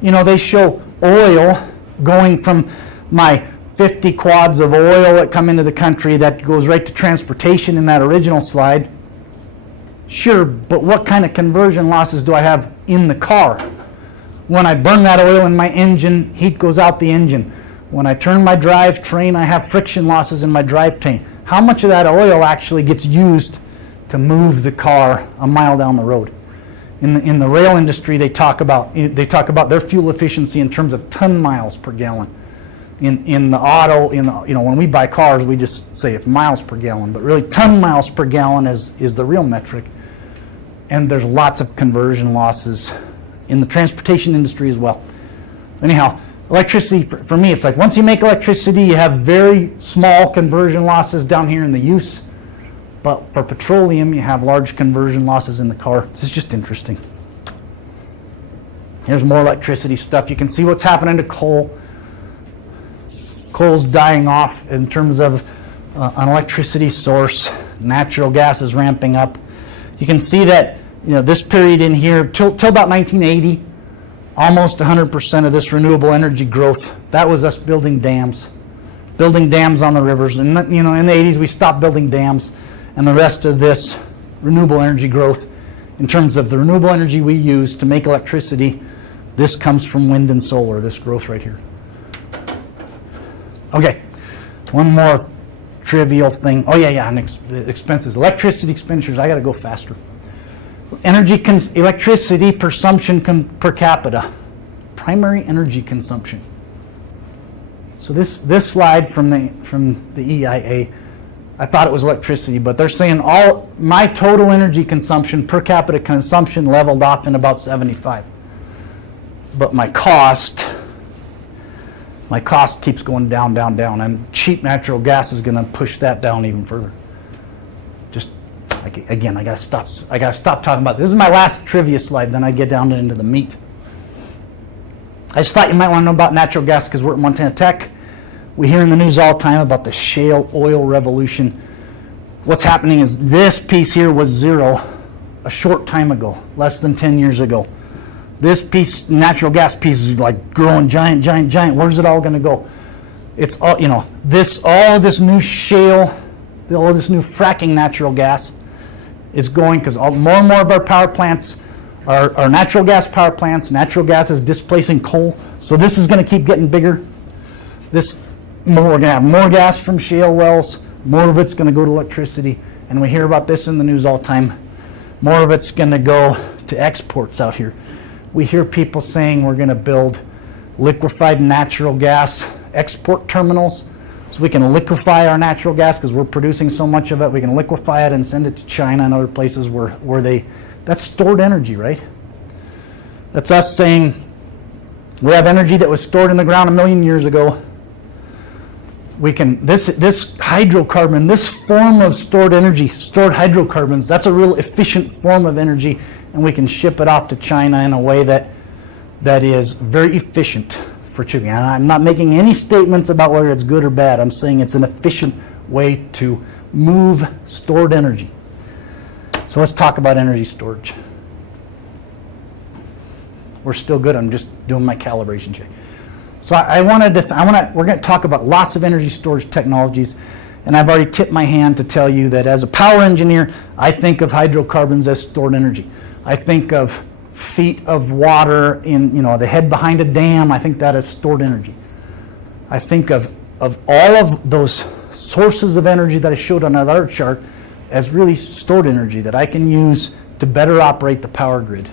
They show oil going from my 50 quads of oil that come into the country that goes right to transportation in that original slide. Sure, but what kind of conversion losses do I have in the car? When I burn that oil in my engine, heat goes out the engine. When I turn my drivetrain, I have friction losses in my drivetrain. How much of that oil actually gets used to move the car a mile down the road? In the rail industry, they talk about their fuel efficiency in terms of ton miles per gallon. In the auto, when we buy cars, we just say it's miles per gallon, but really ton miles per gallon is the real metric. And there's lots of conversion losses in the transportation industry as well. Anyhow, electricity, for me, it's like once you make electricity, you have very small conversion losses down here in the use. But for petroleum, you have large conversion losses in the car. This is just interesting. Here's more electricity stuff. You can see what's happening to coal. Coal's dying off in terms of an electricity source. Natural gas is ramping up. You can see that this period in here, till about 1980, almost 100% of this renewable energy growth, that was us building dams on the rivers. And in the 80s, we stopped building dams. And the rest of this renewable energy growth, in terms of the renewable energy we use to make electricity, this comes from wind and solar, this growth right here. Okay, one more trivial thing. Oh, yeah, and expenses. Electricity expenditures, I got to go faster. Electricity consumption per capita. Primary energy consumption. So this slide from the EIA, I thought it was electricity, but they're saying my total energy consumption, per capita consumption, leveled off in about 75. But my cost keeps going down, and cheap natural gas is going to push that down even further. Again, I got to stop talking about this. This is my last trivia slide, then I get down into the meat. I just thought you might want to know about natural gas because we're at Montana Tech. We hear in the news all the time about the shale oil revolution. What's happening is this piece here was zero a short time ago, less than 10 years ago. This piece, natural gas piece, is like growing giant. Where's it all going to go? It's all, all this new shale, all this new fracking natural gas is going because more and more of our power plants are natural gas power plants. Natural gas is displacing coal, so this is going to keep getting bigger. We're going to have more gas from shale wells. More of it's going to go to electricity, and we hear about this in the news all the time. More of it's going to go to exports out here. We hear people saying we're going to build liquefied natural gas export terminals so we can liquefy our natural gas because we're producing so much of it. We can liquefy it and send it to China and other places where that's stored energy, right? That's us saying we have energy that was stored in the ground 1 million years ago. We can, this hydrocarbon, this form of stored energy, stored hydrocarbons, that's a real efficient form of energy, and we can ship it off to China in a way that is very efficient for shipping. And I'm not making any statements about whether it's good or bad. I'm saying it's an efficient way to move stored energy. So let's talk about energy storage. We're still good. I'm just doing my calibration check. So we're going to talk about lots of energy storage technologies, and I've already tipped my hand to tell you that as a power engineer, I think of hydrocarbons as stored energy. I think of feet of water in the head behind a dam. I think that is stored energy. I think of all of those sources of energy that I showed on that other chart as really stored energy that I can use to better operate the power grid.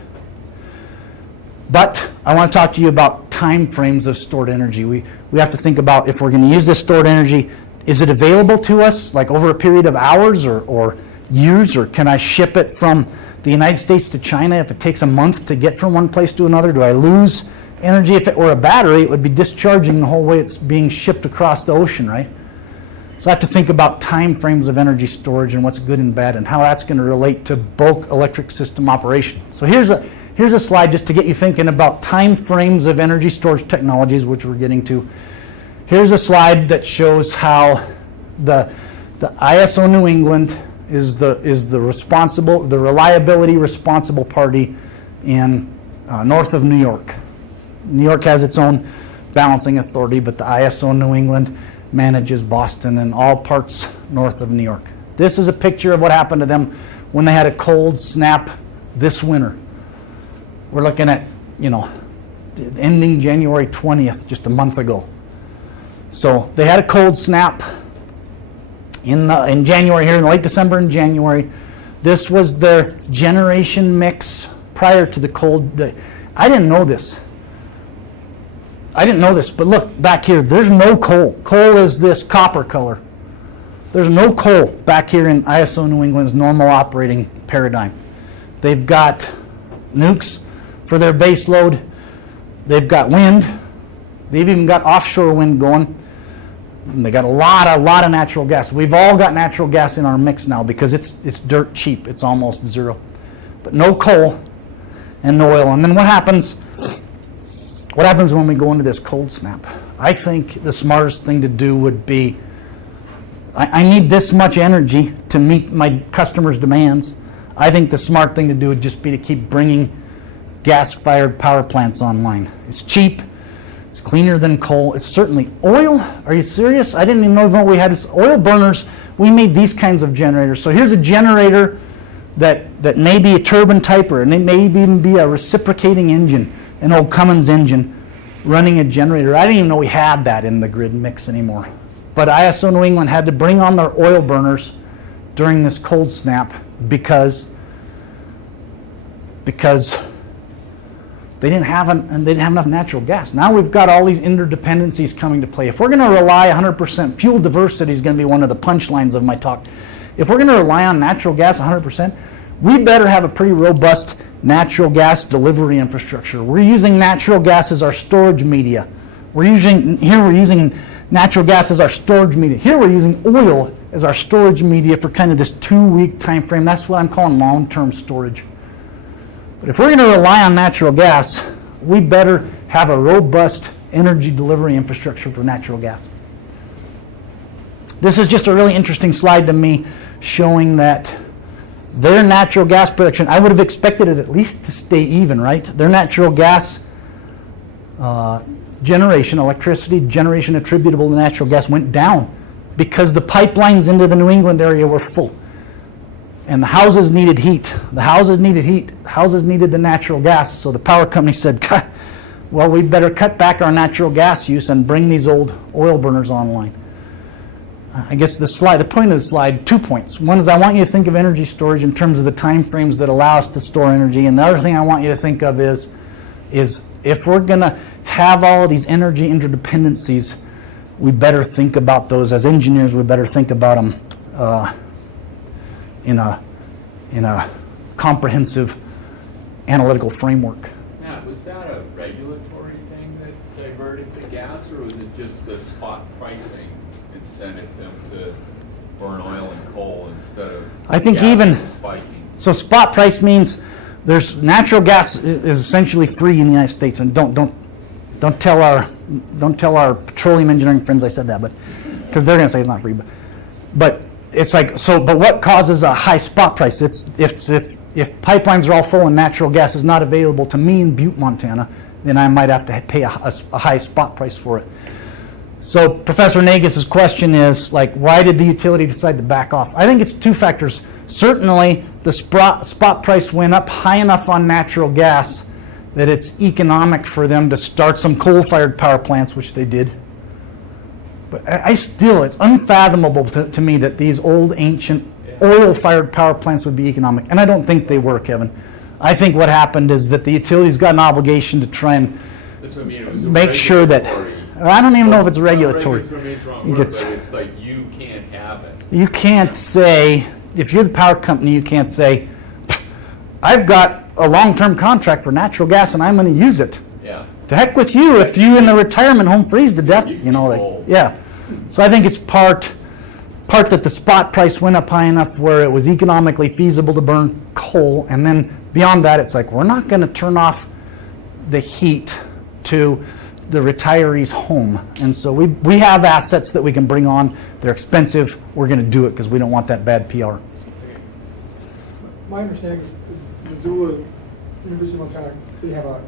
But I want to talk to you about time frames of stored energy. We have to think about, if we're going to use this stored energy, is it available to us like over a period of hours or years, or can I ship it from the United States to China if it takes a month to get from one place to another? Do I lose energy? If it were a battery, it would be discharging the whole way it's being shipped across the ocean, right? So I have to think about time frames of energy storage and what's good and bad and how that's going to relate to bulk electric system operation. So here's a slide just to get you thinking about time frames of energy storage technologies, which we're getting to. Here's a slide that shows how the ISO New England is the reliability responsible party in north of New York. New York has its own balancing authority, but the ISO New England manages Boston and all parts north of New York. This is a picture of what happened to them when they had a cold snap this winter. We're looking at, ending January 20th, just a month ago. So they had a cold snap in January here, in late December and January. This was their generation mix prior to the cold. I didn't know this. But look back here, there's no coal. Coal is this copper color. There's no coal back here in ISO New England's normal operating paradigm. They've got nukes for their base load. They've got wind. They've even got offshore wind going. And they got a lot of natural gas. We've all got natural gas in our mix now because it's dirt cheap. It's almost zero. But no coal and no oil. And then what happens? What happens when we go into this cold snap? I think the smartest thing to do would be, I need this much energy to meet my customers' demands. I think the smart thing to do would just be to keep bringing gas-fired power plants online. It's cheap. It's cleaner than coal. It's certainly oil. Are you serious? I didn't even know we had oil burners. We made these kinds of generators. So here's a generator that may be a turbine type, or it may even be a reciprocating engine, an old Cummins engine running a generator. I didn't even know we had that in the grid mix anymore. But ISO New England had to bring on their oil burners during this cold snap because they didn't have enough natural gas. Now we've got all these interdependencies coming to play. If we're going to rely 100%, fuel diversity is going to be one of the punchlines of my talk. If we're going to rely on natural gas 100%, we better have a pretty robust natural gas delivery infrastructure. We're using natural gas as our storage media. We're using natural gas as our storage media. Here we're using oil as our storage media for kind of this 2-week time frame. That's what I'm calling long-term storage. But if we're going to rely on natural gas, we better have a robust energy delivery infrastructure for natural gas. This is just a really interesting slide to me, showing that their natural gas production, I would have expected it at least to stay even, right? Their natural gas generation, electricity generation attributable to natural gas, went down because the pipelines into the New England area were full. And the houses needed heat. The houses needed heat. Houses needed the natural gas. So the power company said, well, we better cut back our natural gas use and bring these old oil burners online. I guess the point of the slide, 2 points. One is I want you to think of energy storage in terms of the time frames that allow us to store energy. And the other thing I want you to think of is if we're going to have all of these energy interdependencies, we better think about those as engineers. We better think about them in a comprehensive analytical framework. Matt, was that a regulatory thing that diverted the gas, or was it just the spot pricing incentive them to burn oil and coal instead of I think spiking? So spot price means there's natural gas is essentially free in the United States, and don't tell our petroleum engineering friends I said that, but because they're going to say it's not free, but it's like, so, but what causes a high spot price? It's if pipelines are all full and natural gas is not available to me in Butte, Montana, then I might have to pay a high spot price for it. So Professor Nagus' question is, like, why did the utility decide to back off? I think it's two factors. Certainly, the spot price went up high enough on natural gas that it's economic for them to start some coal-fired power plants, which they did. But it's unfathomable to me that these old ancient oil-fired power plants would be economic. And I don't think they were, Kevin. I think what happened is that the utilities got an obligation to try and That's what I mean. It was a make sure that, I don't even know if it's regulatory. It's like you can't have it. You can't say, if you're the power company, you can't say, I've got a long-term contract for natural gas and I'm going to use it. Yeah. To heck with you if you in the retirement home freeze to death, you know, like, yeah. So I think it's part that the spot price went up high enough where it was economically feasible to burn coal, and then beyond that, it's like, we're not going to turn off the heat to the retiree's home. And so we have assets that we can bring on. They're expensive. We're going to do it because we don't want that bad PR. My understanding is Missoula, University of Montana, they have a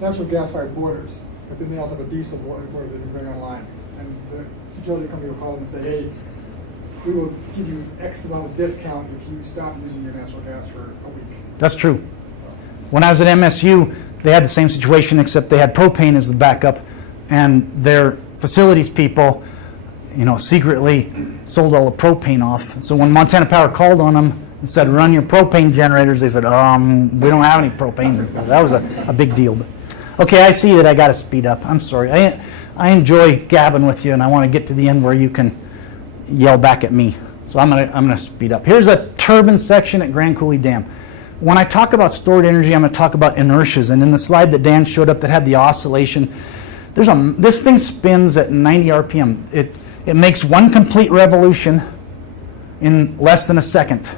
natural gas-fired boilers, but then they also have a diesel boiler that they bring online. And the utility company will call them and say, hey, we will give you X amount of discount if you stop using your natural gas for a week. That's true. When I was at MSU, they had the same situation, except they had propane as the backup, and their facilities people, you know, secretly sold all the propane off. So when Montana Power called on them and said, run your propane generators, they said, we don't have any propane. That was a big deal. But, okay, I see that I got to speed up. I'm sorry. I enjoy gabbing with you, and I want to get to the end where you can yell back at me. So I'm gonna speed up. Here's a turbine section at Grand Coulee Dam. When I talk about stored energy, I'm going to talk about inertias. And in the slide that Dan showed up that had the oscillation, this thing spins at 90 RPM. It makes one complete revolution in less than a second.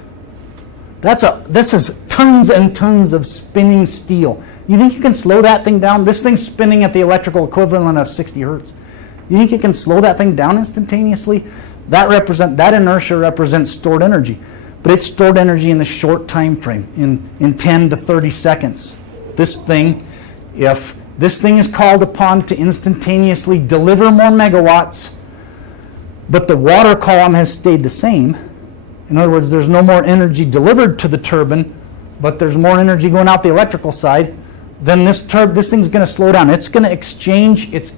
This is tons and tons of spinning steel. You think you can slow that thing down? This thing's spinning at the electrical equivalent of 60 hertz. You think you can slow that thing down instantaneously? That inertia represents stored energy. But it's stored energy in the short time frame, in 10 to 30 seconds. This thing, if this thing is called upon to instantaneously deliver more megawatts, but the water column has stayed the same, in other words, there's no more energy delivered to the turbine, but there's more energy going out the electrical side, then this thing's going to slow down. It's going to exchange its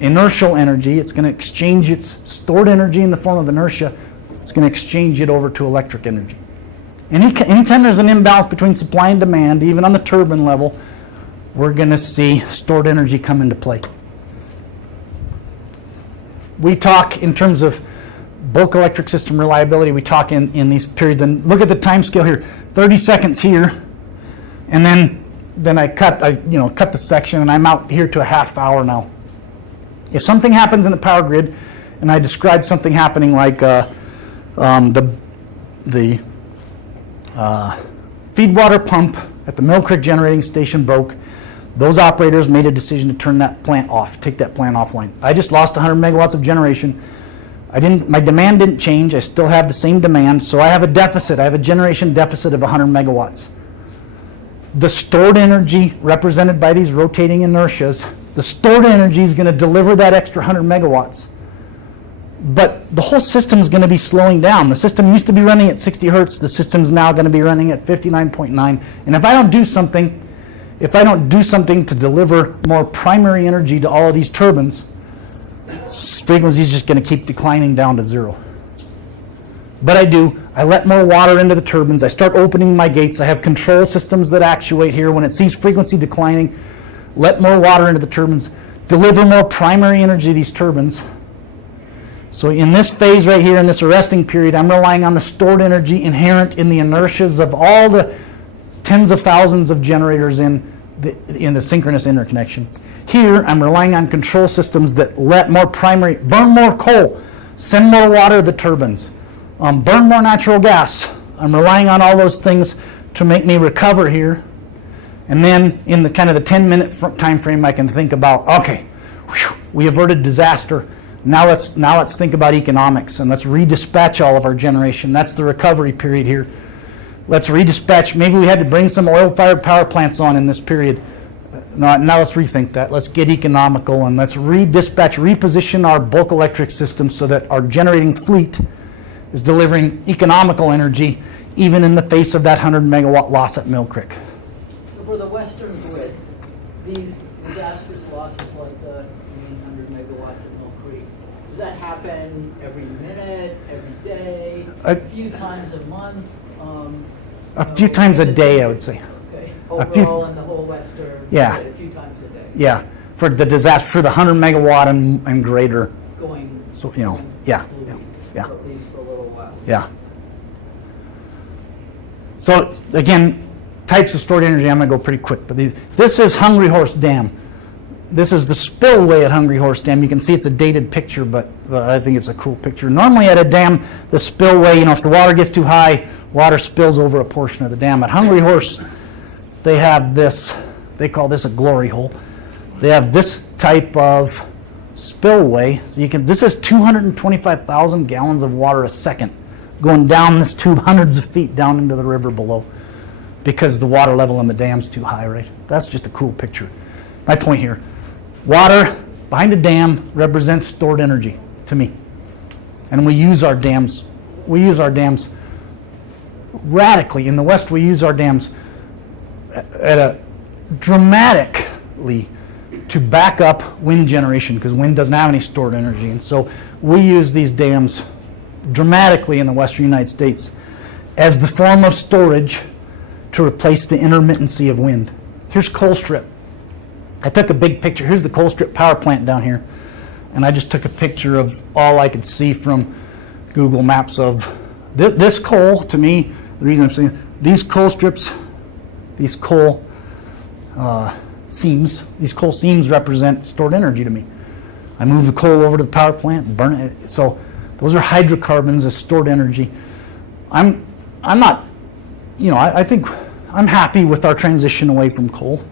inertial energy. It's going to exchange its stored energy in the form of inertia. It's going to exchange it over to electric energy. Anytime there's an imbalance between supply and demand, even on the turbine level, we're going to see stored energy come into play. We talk in terms of bulk electric system reliability. We talk in these periods, and look at the time scale here. 30 seconds here, and then I cut the section, and I'm out here to a half hour now. If something happens in the power grid, and I describe something happening like the feed water pump at the Mill Creek generating station broke, those operators made a decision to turn that plant off, take that plant offline. I just lost 100 megawatts of generation. My demand didn't change. I still have the same demand, so I have a deficit. I have a generation deficit of 100 megawatts. The stored energy represented by these rotating inertias, the stored energy is going to deliver that extra 100 megawatts. But the whole system is going to be slowing down. The system used to be running at 60 hertz. The system's now going to be running at 59.9. And if I don't do something to deliver more primary energy to all of these turbines, frequency is just going to keep declining down to zero. But I do. I let more water into the turbines. I start opening my gates. I have control systems that actuate here. When it sees frequency declining, let more water into the turbines, deliver more primary energy to these turbines. So in this phase right here, in this arresting period, I'm relying on the stored energy inherent in the inertias of all the tens of thousands of generators in the synchronous interconnection. Here, I'm relying on control systems that let more primary, burn more coal, send more water to the turbines, burn more natural gas. I'm relying on all those things to make me recover here. And then in the kind of the 10-minute time frame, I can think about, okay, we averted disaster. Now let's think about economics, and let's redispatch all of our generation. That's the recovery period here. Let's redispatch. Maybe we had to bring some oil-fired power plants on in this period. Now let's rethink that. Let's get economical, and let's redispatch, reposition our bulk electric system so that our generating fleet is delivering economical energy even in the face of that 100 megawatt loss at Mill Creek. So for the Western grid, these disastrous losses like 100 megawatts at Mill Creek, Does that happen every minute, every day, A- a few times a month? A few times a day, I would say. Okay, A few- overall in the whole western, Yeah. a few times a day. Yeah, for the disaster, for the 100 megawatt and greater. Going, So, you know, going yeah, completely, yeah. or at least for a little while. Yeah. So again, types of stored energy, I'm going to go pretty quick. But this is Hungry Horse Dam. This is the spillway at Hungry Horse Dam. You can see it's a dated picture, but I think it's a cool picture. Normally at a dam, the spillway, you know, if the water gets too high, water spills over a portion of the dam. At Hungry Horse, they have this, they call this a glory hole. They have this type of spillway. So you can, this is 225,000 gallons of water a second going down this tube hundreds of feet down into the river below because the water level in the dam's too high, right? That's just a cool picture. My point here, water behind a dam represents stored energy to me. And we use our dams radically. In the West, we use our dams at a dramatically to back up wind generation because wind doesn't have any stored energy. And so we use these dams dramatically in the Western United States as the form of storage to replace the intermittency of wind. Here's Colstrip. I took a big picture. Here's the Colstrip power plant down here. And I just took a picture of all I could see from Google Maps of this coal. To me, the reason I'm saying these coal strips, these coal seams, these coal seams represent stored energy to me. I move the coal over to the power plant and burn it. So those are hydrocarbons as stored energy. I'm not, you know, I think I'm happy with our transition away from coal,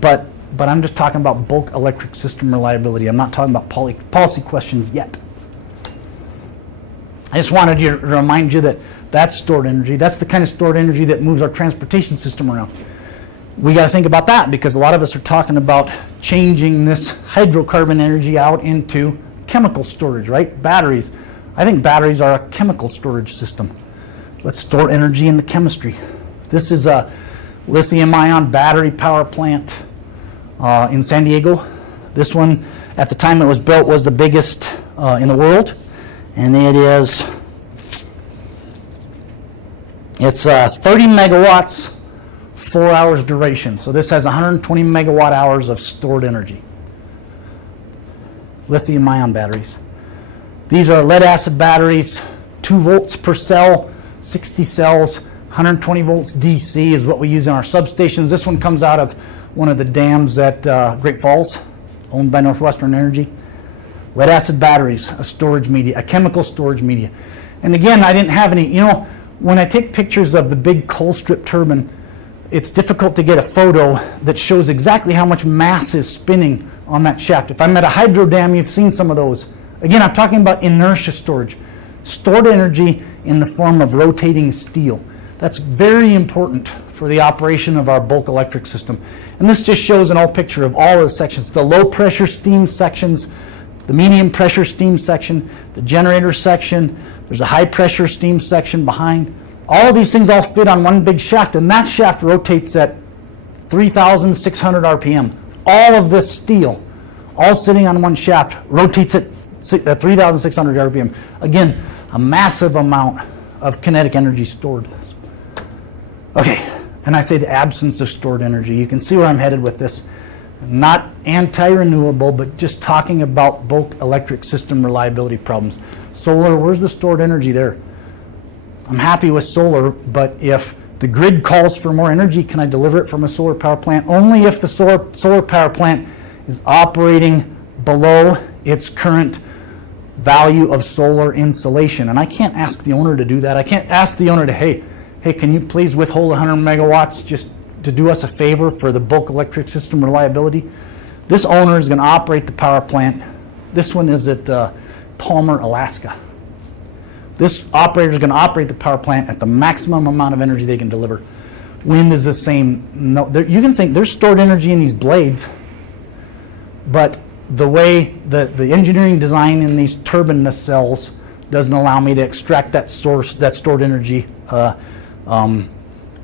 but I'm just talking about bulk electric system reliability. I'm not talking about policy questions yet. I just wanted to remind you that that's stored energy. That's the kind of stored energy that moves our transportation system around. We got to think about that because a lot of us are talking about changing this hydrocarbon energy out into chemical storage, right? Batteries. I think batteries are a chemical storage system. Let's store energy in the chemistry. This is a lithium-ion battery power plant in San Diego. This one, at the time it was built, was the biggest in the world, and it's 30 megawatts, 4 hours duration. So this has 120 megawatt hours of stored energy. Lithium-ion batteries. These are lead-acid batteries, 2 volts per cell, 60 cells, 120 volts DC is what we use in our substations. This one comes out of one of the dams at Great Falls, owned by Northwestern Energy. Lead-acid batteries, a storage media, a chemical storage media. And again, I didn't have any, you know, when I take pictures of the big Colstrip turbine, it's difficult to get a photo that shows exactly how much mass is spinning on that shaft. If I'm at a hydro dam, you've seen some of those. Again, I'm talking about inertia storage. Stored energy in the form of rotating steel. That's very important for the operation of our bulk electric system. And this just shows an old picture of all of the sections. The low pressure steam sections, the medium pressure steam section, the generator section, there's a high pressure steam section behind. All of these things all fit on one big shaft, and that shaft rotates at 3,600 RPM. All of this steel, all sitting on one shaft, rotates at 3,600 RPM. Again, a massive amount of kinetic energy stored. Okay, and I say the absence of stored energy. You can see where I'm headed with this. Not anti-renewable, but just talking about bulk electric system reliability problems. Solar, where's the stored energy there? I'm happy with solar, but if the grid calls for more energy, can I deliver it from a solar power plant? Only if the solar power plant is operating below its current value of solar insolation. And I can't ask the owner to do that. I can't ask the owner to, hey, can you please withhold 100 megawatts just to do us a favor for the bulk electric system reliability? This owner is going to operate the power plant. This one is at Palmer, Alaska. This operator is going to operate the power plant at the maximum amount of energy they can deliver. Wind is the same. No, you can think there's stored energy in these blades, but the way the engineering design in these turbine nacelles doesn't allow me to extract that stored energy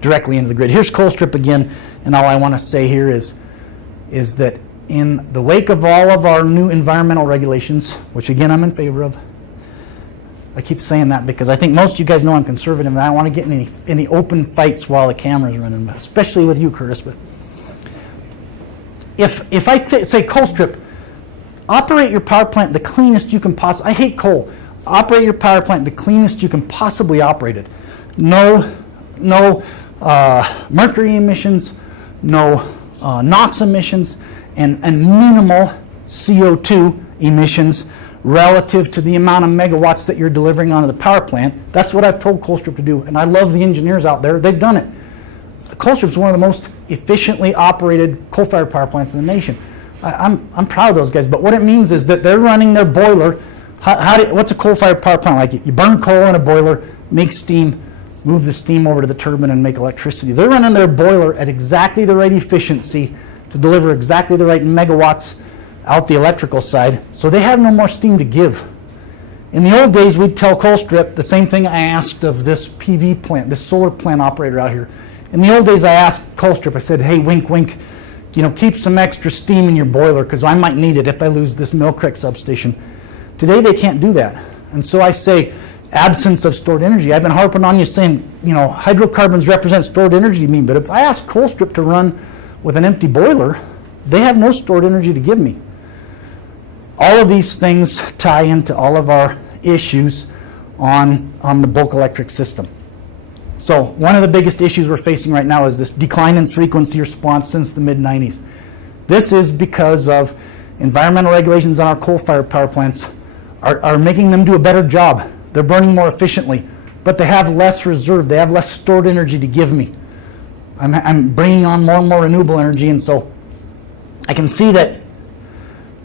directly into the grid. Here's Colstrip again, and all I want to say here is that in the wake of all of our new environmental regulations, which again I'm in favor of. I keep saying that because I think most of you guys know I'm conservative and I don't want to get in any open fights while the camera's running, especially with you, Curtis. But if I say Colstrip, operate your power plant the cleanest you can possibly. I hate coal. Operate your power plant the cleanest you can possibly operate it. No mercury emissions, no NOx emissions, and minimal CO2 emissions relative to the amount of megawatts that you're delivering onto the power plant. That's what I've told Colstrip to do, and I love the engineers out there. They've done it. Colstrip's one of the most efficiently operated coal-fired power plants in the nation. I'm proud of those guys, but what it means is that they're running their boiler. What's a coal-fired power plant like? You burn coal in a boiler, make steam, move the steam over to the turbine and make electricity. They're running their boiler at exactly the right efficiency to deliver exactly the right megawatts out the electrical side, so they have no more steam to give. In the old days, we'd tell Colstrip the same thing I asked of this PV plant, this solar plant operator out here. In the old days, I asked Colstrip, I said, hey, wink, wink, keep some extra steam in your boiler because I might need it if I lose this Mill Creek substation. Today, they can't do that. And so I say, absence of stored energy. I've been harping on you saying, hydrocarbons represent stored energy to me, but if I ask Colstrip to run with an empty boiler, they have no stored energy to give me. All of these things tie into all of our issues on the bulk electric system. So one of the biggest issues we're facing right now is this decline in frequency response since the mid-90s. This is because of environmental regulations on our coal-fired power plants are making them do a better job. They're burning more efficiently, but they have less reserve. They have less stored energy to give me. I'm bringing on more and more renewable energy, and so I can see that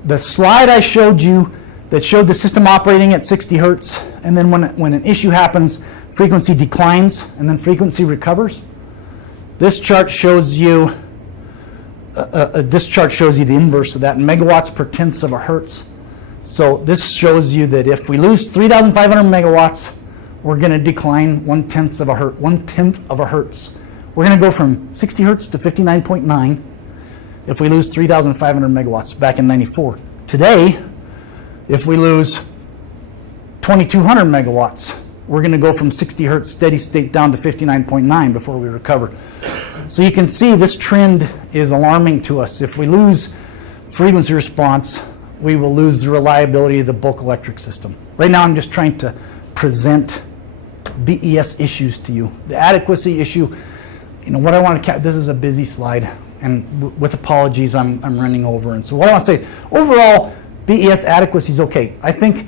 the slide I showed you that showed the system operating at 60 hertz, and then when an issue happens, frequency declines and then frequency recovers. This chart shows you the inverse of that, in megawatts per tenths of a hertz. So this shows you that if we lose 3,500 megawatts, we're going to decline 1/10 of a hertz. We're going to go from 60 hertz to 59.9 if we lose 3,500 megawatts back in 94. Today, if we lose 2,200 megawatts, we're going to go from 60 hertz steady state down to 59.9 before we recover. So you can see this trend is alarming to us. If we lose frequency response, we will lose the reliability of the bulk electric system. Right now, I'm just trying to present BES issues to you. The adequacy issue, what I want to, this is a busy slide, and with apologies, I'm running over. And so what I want to say, overall, BES adequacy is okay. I think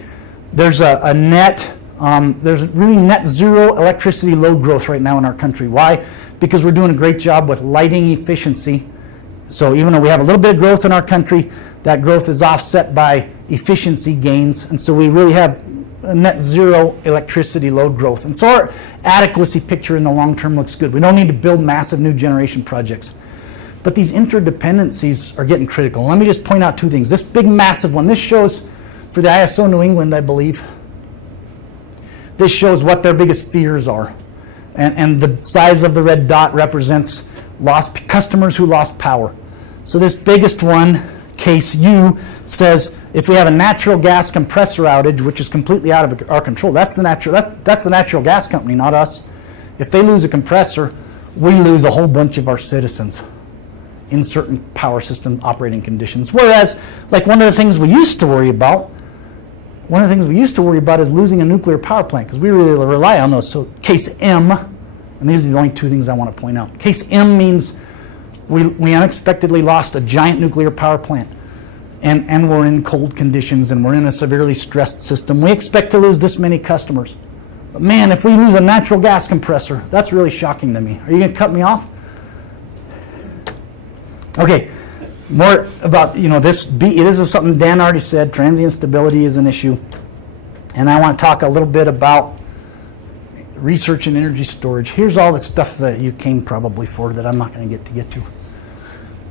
there's there's really net zero electricity load growth right now in our country. Why? Because we're doing a great job with lighting efficiency. So even though we have a little bit of growth in our country, that growth is offset by efficiency gains. And so we really have a net zero electricity load growth. And so our adequacy picture in the long term looks good. We don't need to build massive new generation projects. But these interdependencies are getting critical. Let me just point out two things. This big massive one, this shows for the ISO New England, I believe, this shows what their biggest fears are. And the size of the red dot represents customers who lost power. So this biggest one, case U, says if we have a natural gas compressor outage, which is completely out of our control, that's the natural gas company, not us. If they lose a compressor, we lose a whole bunch of our citizens in certain power system operating conditions. Whereas, like one of the things we used to worry about is losing a nuclear power plant, because we really rely on those. So case M, and these are the only two things I want to point out. Case M means we unexpectedly lost a giant nuclear power plant, and we're in cold conditions, and we're in a severely stressed system. We expect to lose this many customers. But man, if we lose a natural gas compressor, that's really shocking to me. Are you going to cut me off? Okay, more about, this is something Dan already said. Transient stability is an issue. And I want to talk a little bit about research and energy storage. Here's all the stuff that you came probably for that I'm not going to get to.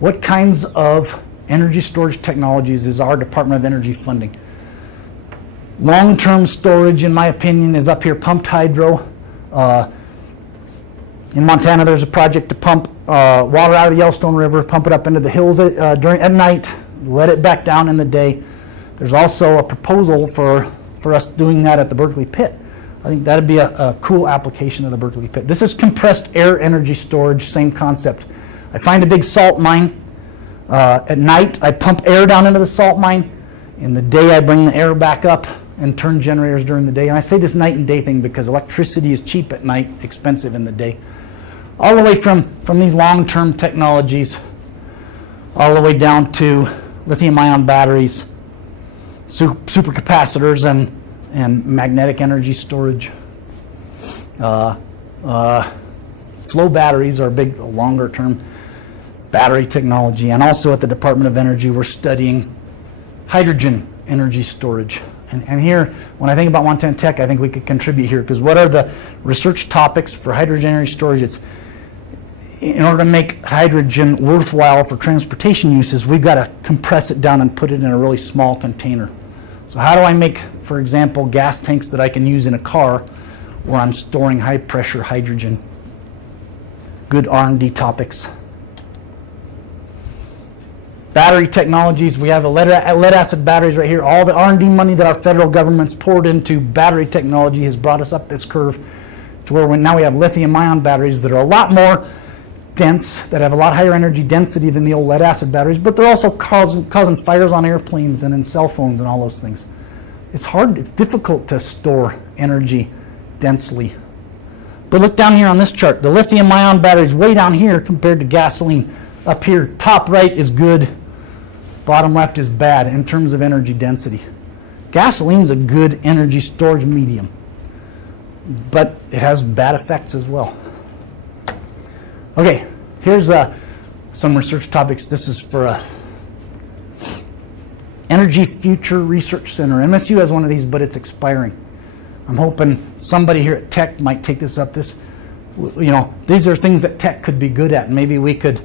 What kinds of energy storage technologies is our Department of Energy funding? Long-term storage, in my opinion, is up here, pumped hydro. In Montana, there's a project to pump water out of the Yellowstone River, pump it up into the hills at night, let it back down in the day. There's also a proposal for us doing that at the Berkeley pit. I think that'd be a cool application of the Berkeley pit. This is compressed air energy storage, same concept. I find a big salt mine. At night, I pump air down into the salt mine. In the day, I bring the air back up and turn generators during the day. And I say this night and day thing because electricity is cheap at night, expensive in the day. All the way from these long-term technologies, all the way down to lithium-ion batteries, supercapacitors, and magnetic energy storage. Flow batteries are a big, longer-term battery technology. And also at the Department of Energy, we're studying hydrogen energy storage. And here, when I think about Montana Tech, I think we could contribute here, because what are the research topics for hydrogen energy storage? It's, in order to make hydrogen worthwhile for transportation uses, we've got to compress it down and put it in a really small container. So how do I make, for example, gas tanks that I can use in a car where I'm storing high-pressure hydrogen? Good R&D topics. Battery technologies, we have lead-acid batteries right here. All the R&D money that our federal government's poured into battery technology has brought us up this curve to where now we have lithium-ion batteries that are a lot more dense, that have a lot higher energy density than the old lead-acid batteries, but they're also causing fires on airplanes and in cell phones and all those things. It's hard, it's difficult to store energy densely. But look down here on this chart. The lithium-ion batteries way down here compared to gasoline. Up here, top right is good. Bottom left is bad in terms of energy density. Gasoline's a good energy storage medium, but it has bad effects as well. Okay, here's some research topics. This is for Energy Future Research Center. MSU has one of these, but it's expiring. I'm hoping somebody here at Tech might take this up. These are things that Tech could be good at. Maybe we could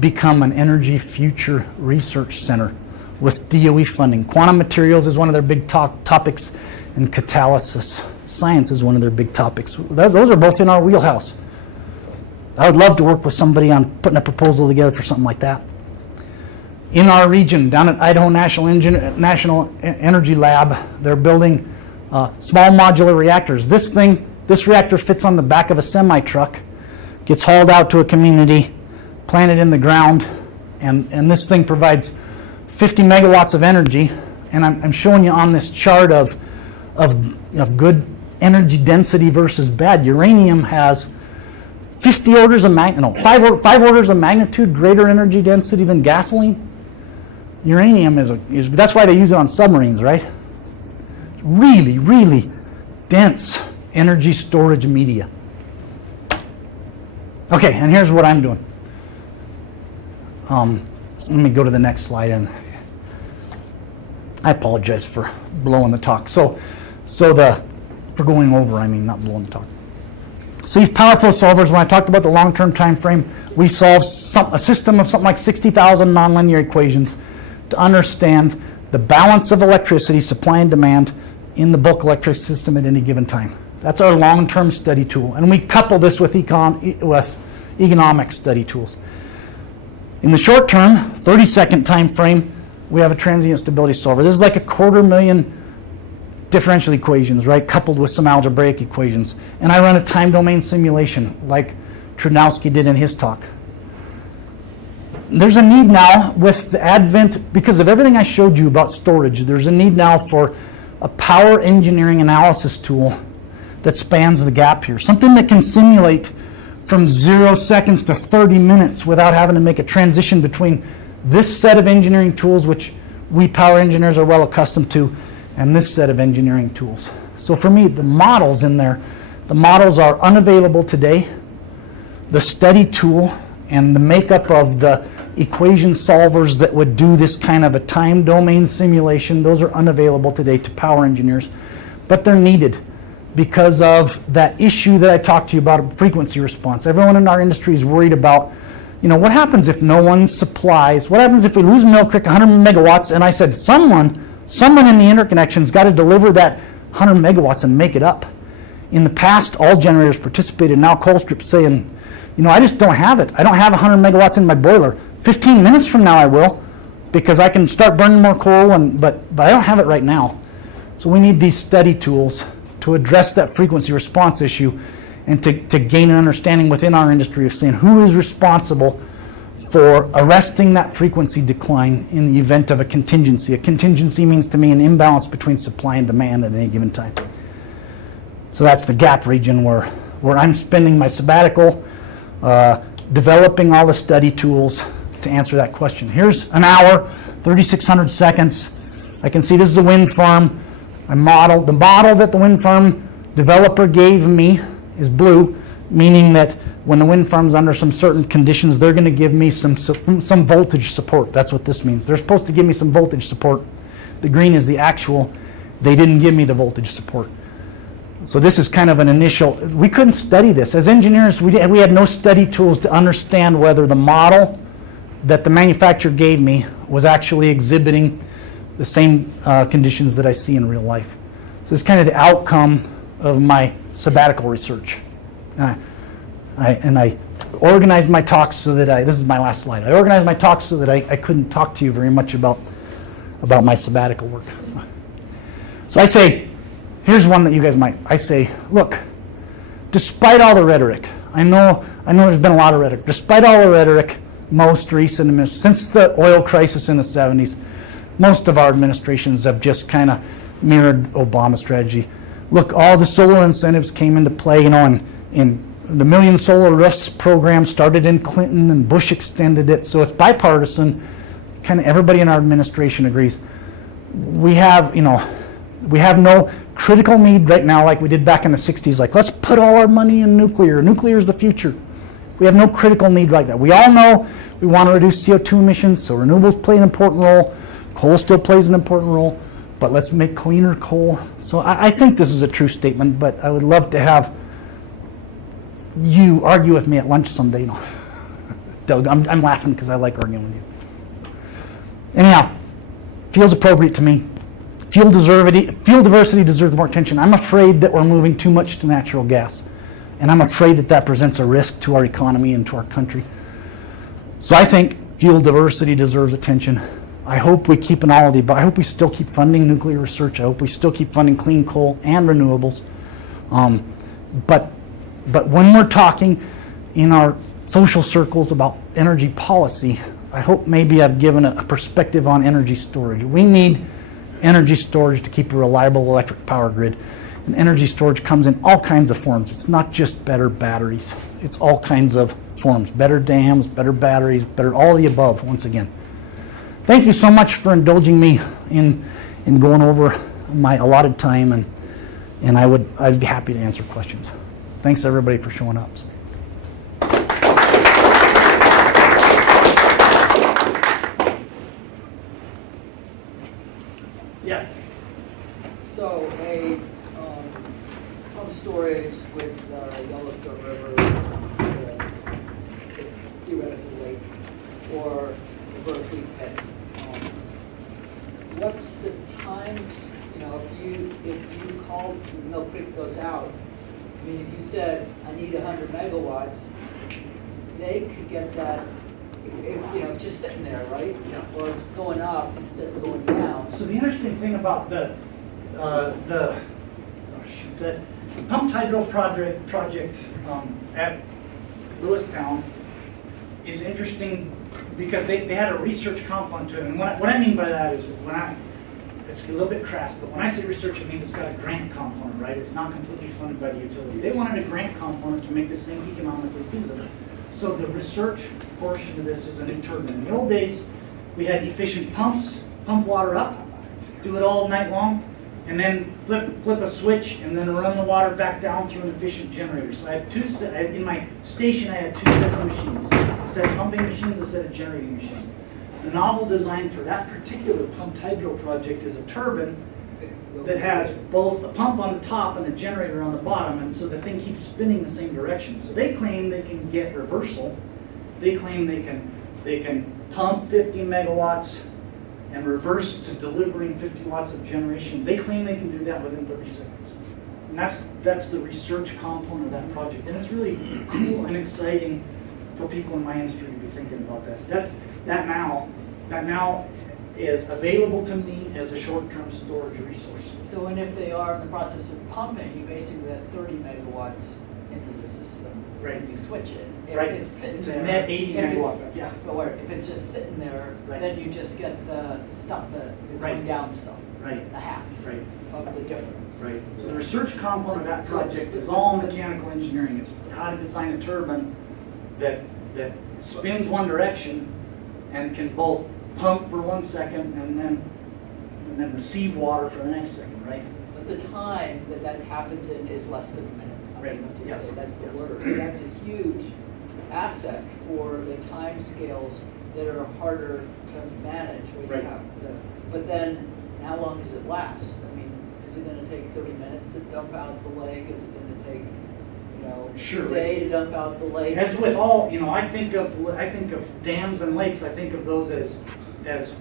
become an Energy Future Research Center with DOE funding. Quantum materials is one of their big topics, and catalysis science is one of their big topics. Those are both in our wheelhouse. I would love to work with somebody on putting a proposal together for something like that. In our region, down at Idaho National Energy Lab, they're building small modular reactors. This reactor fits on the back of a semi-truck, gets hauled out to a community, planted in the ground, and this thing provides 50 megawatts of energy. And I'm showing you on this chart of good energy density versus bad. Uranium has 5 orders of magnitude greater energy density than gasoline. Uranium is that's why they use it on submarines, right? Really, really dense energy storage media. Okay, and here's what I'm doing. Let me go to the next slide, and I apologize for blowing the talk. For going over, I mean, not blowing the talk. So these power flow solvers, when I talked about the long-term time frame, we solve a system of something like 60,000 nonlinear equations to understand the balance of electricity, supply and demand, in the bulk electric system at any given time. That's our long-term study tool. And we couple this with economic study tools. In the short term, 30-second time frame, we have a transient stability solver. This is like 250,000 differential equations, right, coupled with some algebraic equations. And I run a time domain simulation like Trudnowski did in his talk. There's a need now with the advent, because of everything I showed you about storage, there's a need now for a power engineering analysis tool that spans the gap here. Something that can simulate from 0 seconds to 30 minutes without having to make a transition between this set of engineering tools, which we power engineers are well accustomed to, and this set of engineering tools. So for me, the models in there, the models are unavailable today. The study tool and the makeup of the equation solvers that would do this kind of a time domain simulation, those are unavailable today to power engineers, but they're needed because of that issue that I talked to you about, frequency response. Everyone in our industry is worried about, what happens if no one supplies? What happens if we lose Mill Creek 100 megawatts? And I said, someone in the interconnection's got to deliver that 100 megawatts and make it up. In the past, all generators participated. Now Colstrip's saying, I just don't have it. I don't have 100 megawatts in my boiler. 15 minutes from now I will. because I can start burning more coal, but I don't have it right now. So we need these study tools to address that frequency response issue and to gain an understanding within our industry of saying who is responsible for arresting that frequency decline in the event of a contingency. A contingency means to me an imbalance between supply and demand at any given time. So that's the gap region where I'm spending my sabbatical developing all the study tools to answer that question. Here's an hour, 3,600 seconds. I can see this is a wind farm. The model that the wind farm developer gave me is blue, meaning that when the wind farm's under some certain conditions, they're going to give me some voltage support. That's what this means. They're supposed to give me some voltage support. The green is the actual. They didn't give me the voltage support. So this is kind of an initial. We couldn't study this. As engineers, we had no study tools to understand whether the model that the manufacturer gave me was actually exhibiting the same conditions that I see in real life. So it's kind of the outcome of my sabbatical research. I organized my talks so that this is my last slide. I organized my talks so that I couldn't talk to you very much about my sabbatical work. So I say, here's one that you guys might. I say, look, despite all the rhetoric, I know there's been a lot of rhetoric. Despite all the rhetoric, most recent, since the oil crisis in the 70s, most of our administrations have just kind of mirrored Obama's strategy. Look, all the solar incentives came into play, and the Million Solar Roofs program started in Clinton, and Bush extended it. So it's bipartisan. Kind of everybody in our administration agrees. We have no critical need right now like we did back in the 60s. Like, let's put all our money in nuclear. Nuclear is the future. We have no critical need like that. We all know we want to reduce CO2 emissions, so renewables play an important role. Coal still plays an important role, but let's make cleaner coal. So I think this is a true statement, but I would love to have you argue with me at lunch someday. No. Doug, I'm laughing because I like arguing with you. Anyhow, feels appropriate to me. Fuel diversity deserves more attention. I'm afraid that we're moving too much to natural gas, and I'm afraid that presents a risk to our economy and to our country. So I think fuel diversity deserves attention. I hope we keep I hope we still keep funding nuclear research. I hope we still keep funding clean coal and renewables. But when we're talking in our social circles about energy policy, I hope maybe I've given a perspective on energy storage. We need energy storage to keep a reliable electric power grid. And energy storage comes in all kinds of forms. It's not just better batteries. It's all kinds of forms. Better dams, better batteries, better all the above, once again. Thank you so much for indulging me in going over my allotted time, and I'd be happy to answer questions. Thanks everybody for showing up. Yes. So a pump storage with Yellowstone River, theoretical lake, or the Berkeley pit. What's the times? If you called Mill Creek goes out. I mean, if you said I need 100 megawatts, they could get that. Just sitting there, right? Yeah. Or it's going up instead of going down. So the interesting thing about the pumped hydro project at Lewistown is interesting because they had a research component to it. And what I mean by that is it's a little bit crass, but when I say research, it means it's got a grant component, right? It's not completely funded by the utility. They wanted a grant component to make this thing economically feasible. So the research portion of this is a new turbine. In the old days, we had efficient pumps, pump water up, do it all night long, and then flip a switch, and then run the water back down through an efficient generator. So I had in my station, I had 2 sets of machines. A set of pumping machines, a set of generating machines. The novel design for that particular pumped hydro project is a turbine that has both a pump on the top and a generator on the bottom, and so the thing keeps spinning the same direction. So they claim they can get reversal. They claim they can pump 50 megawatts and reverse to delivering 50 watts of generation. They claim they can do that within 30 seconds. And that's the research component of that project. And it's really cool and exciting for people in my industry to be thinking about that. That now is available to me as a short-term storage resource. So, and if they are in the process of pumping, you basically have 30 megawatts into the system. Right. And you switch it. If Right. It's sitting It's a there, net 80 if it's- megawatt, yeah. Or if it's just sitting there, Right. then you just get the stuff, the Right. going down stuff. Right. The half Right. of the difference. Right. So the research component of that project is all mechanical engineering. It's how to design a turbine that spins one direction and can both pump for 1 second and then receive water for the next second, right? But the time that happens in is less than a minute. I Right. mean, just Yes. say that's the Yes. word. So that's a huge asset for the time scales that are harder to manage when you Right. have the, but then how long does it last? I mean, is it gonna take 30 minutes to dump out the lake? Is it gonna take, Sure. a day to dump out the lake? As with all, I think of dams and lakes. I think of those as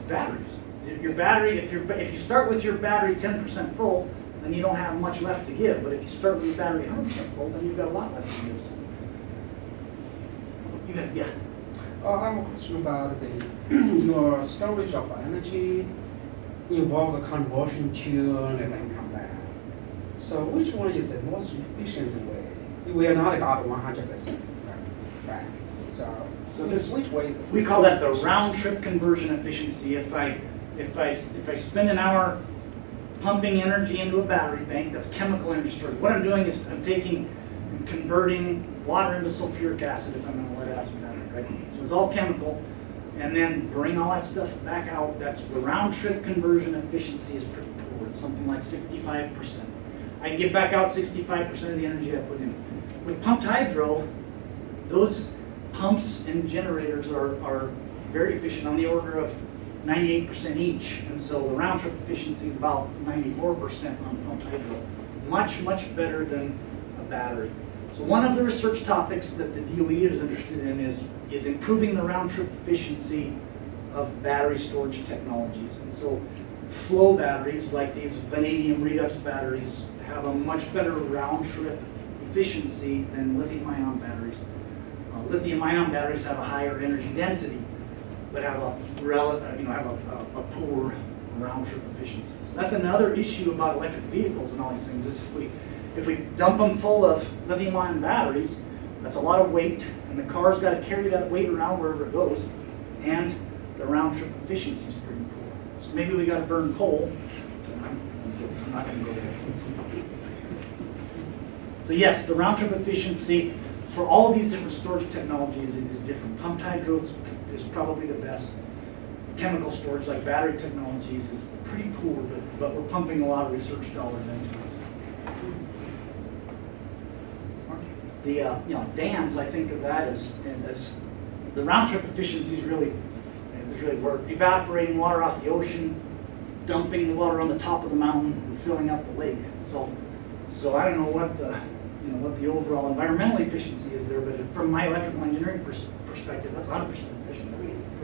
batteries. Your battery, if you start with your battery 10% full, then you don't have much left to give. But if you start with your battery 100% full, then you've got a lot left to give. So, yeah. I have a question about your storage of energy involve the conversion to and then come back. So which one is the most efficient way? We are not got 100% back. So which way? Is We call that the round trip conversion efficiency. If I spend an hour pumping energy into a battery bank, that's chemical energy storage. What I'm doing is I'm converting water into sulfuric acid if I'm in a lead acid battery, right? So it's all chemical, and then bring all that stuff back out. That's the round trip conversion efficiency is pretty poor. It's something like 65%. I can get back out 65% of the energy I put in. With pumped hydro, those pumps and generators are very efficient, on the order of 98% each, and so the round trip efficiency is about 94% on pumped hydro. Much, much better than a battery. So one of the research topics that the DOE is interested in is improving the round trip efficiency of battery storage technologies. And so flow batteries, like these vanadium redox batteries, have a much better round trip efficiency than lithium-ion batteries. Lithium-ion batteries have a higher energy density, but have a poor round trip efficiency. So that's another issue about electric vehicles and all these things. Is if we dump them full of lithium-ion batteries, that's a lot of weight, and the car's got to carry that weight around wherever it goes, and the round trip efficiency is pretty poor. So maybe we got to burn coal. I'm not going to go there. So yes, the round trip efficiency for all of these different storage technologies is different. Pumped hydro is probably the best. Chemical storage, like battery technologies, is pretty poor, but we're pumping a lot of research dollars into it. The dams, I think of that as the round trip efficiency is really work. Evaporating water off the ocean, dumping the water on the top of the mountain, and filling up the lake. So I don't know what the overall environmental efficiency is there, but from my electrical engineering perspective, that's 100% efficient.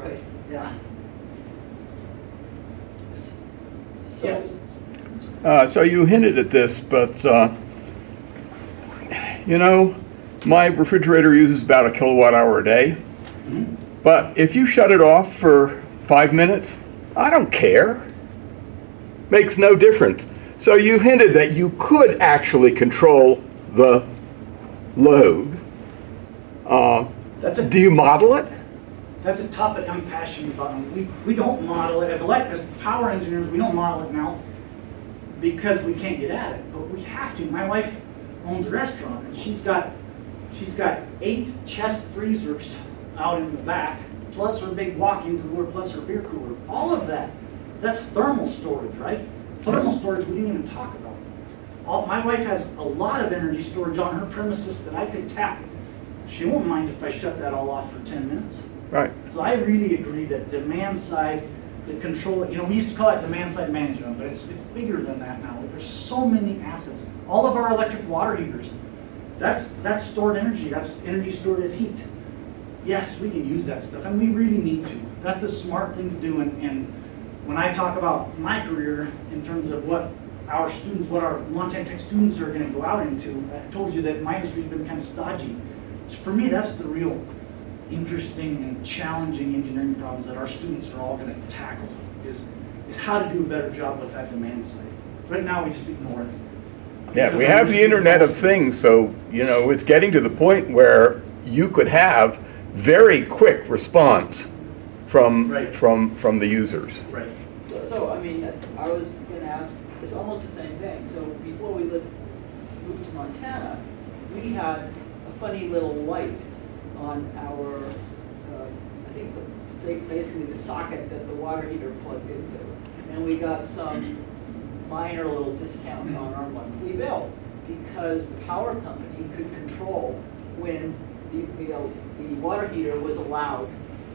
Right. Yeah. So, Yes. So you hinted at this, but my refrigerator uses about a kilowatt hour a day. Mm-hmm. But if you shut it off for 5 minutes, I don't care. Makes no difference. So you hinted that you could actually control the load. Do you model it? That's a topic I'm passionate about. We don't model it as power engineers. We don't model it now because we can't get at it, but we have to. My wife owns a restaurant, and she's got 8 chest freezers out in the back, plus her big walk-in cooler, plus her beer cooler. All of that's thermal storage, right? Thermal storage we didn't even talk about. My wife has a lot of energy storage on her premises that I could tap. She won't mind if I shut that all off for 10 minutes. Right. So I really agree that demand side, the control, we used to call it demand side management, but it's bigger than that now. There's so many assets. All of our electric water heaters, that's stored energy. That's energy stored as heat. Yes, we can use that stuff, and we really need to. That's the smart thing to do. And when I talk about my career in terms of what our Montana Tech students are going to go out into, I told you that my industry's been kind of stodgy. So for me, that's the real interesting and challenging engineering problems that our students are all going to tackle is how to do a better job with that demand side. Right now, we just ignore it. Yeah, Because we our have the industry is Internet all- of Things, so, you know, it's getting to the point where you could have very quick response from, Right. from the users. Right. So, I mean, I was gonna ask, it's almost the same thing. So before we moved to Montana, we had a funny little light on our, I think, basically the socket that the water heater plugged into. And we got some minor little discount on our monthly bill because the power company could control when the water heater was allowed,